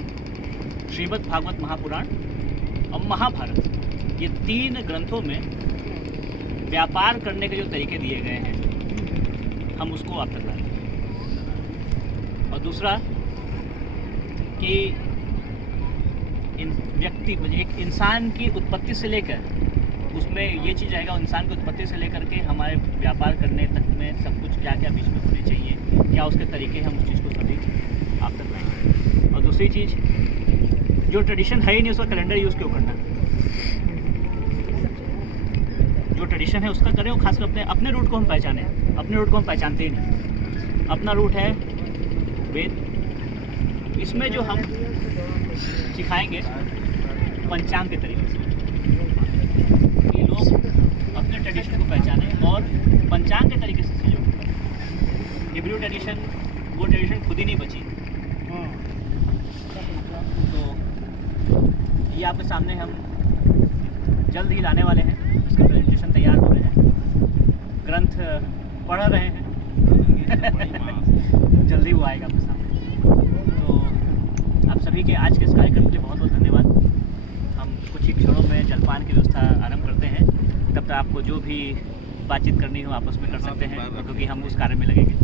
श्रीमद् भागवत महापुराण और महाभारत, ये तीन ग्रंथों में व्यापार करने के जो तरीके दिए गए हैं, हम उसको आप तक ला रहे हैं। और दूसरा कि एक इंसान की उत्पत्ति से लेकर, उसमें ये चीज़ आएगा, इंसान की उत्पत्ति से लेकर के हमारे व्यापार करने तक में सब कुछ क्या क्या बीच में होने चाहिए, क्या उसके तरीके हैं, हम उस चीज़ को सभी आप तक लाएंगे। और दूसरी चीज़, जो ट्रेडिशन है ही नहीं उसका कैलेंडर यूज़ क्यों करना, जो ट्रेडिशन है उसका करें, और खासकर अपने रूट को हम पहचानें। अपने रूट को हम पहचानते ही नहीं। अपना रूट है वेद। इसमें जो हम सिखाएंगे पंचांग के तरीके से, कि लोग अपने ट्रेडिशन को पहचानें और पंचांग के तरीके से सहयोग करें। हिब्रू ट्रेडिशन, वो ट्रेडिशन खुद ही नहीं बची, तो ये आपके सामने हम जल्द ही लाने वाले हैं। इसके प्रेजेंटेशन तैयार हो रहे हैं, ग्रंथ पढ़ रहे हैं। जल्दी वो आएगा आपके सामने। तो आप सभी के आज के इस कार्यक्रम के लिए बहुत बहुत धन्यवाद। हम कुछ ही क्षणों में जलपान की व्यवस्था आरंभ करते हैं। तब तक आपको जो भी बातचीत करनी हो आपस में कर सकते हैं, क्योंकि हम उस कार्य में लगेंगे।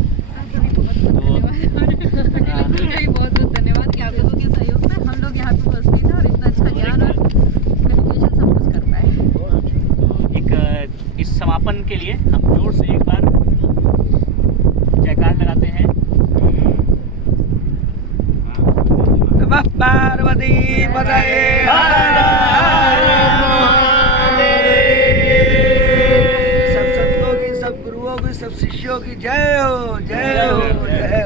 बहुत बहुत धन्यवाद कि आप लोगों के सहयोग से हम लोग यहाँ पे उपस्थित हैं और इतना अच्छा ज्ञान और मेडिटेशन सब कुछ कर पाए। तो एक इस समापन के लिए हम जोर से एक बार जयकार लगाते हैं। नमः पार्वती पतये सब संतों की, सब गुरुओं की, सब शिष्यों की जय हो, जय हो, जय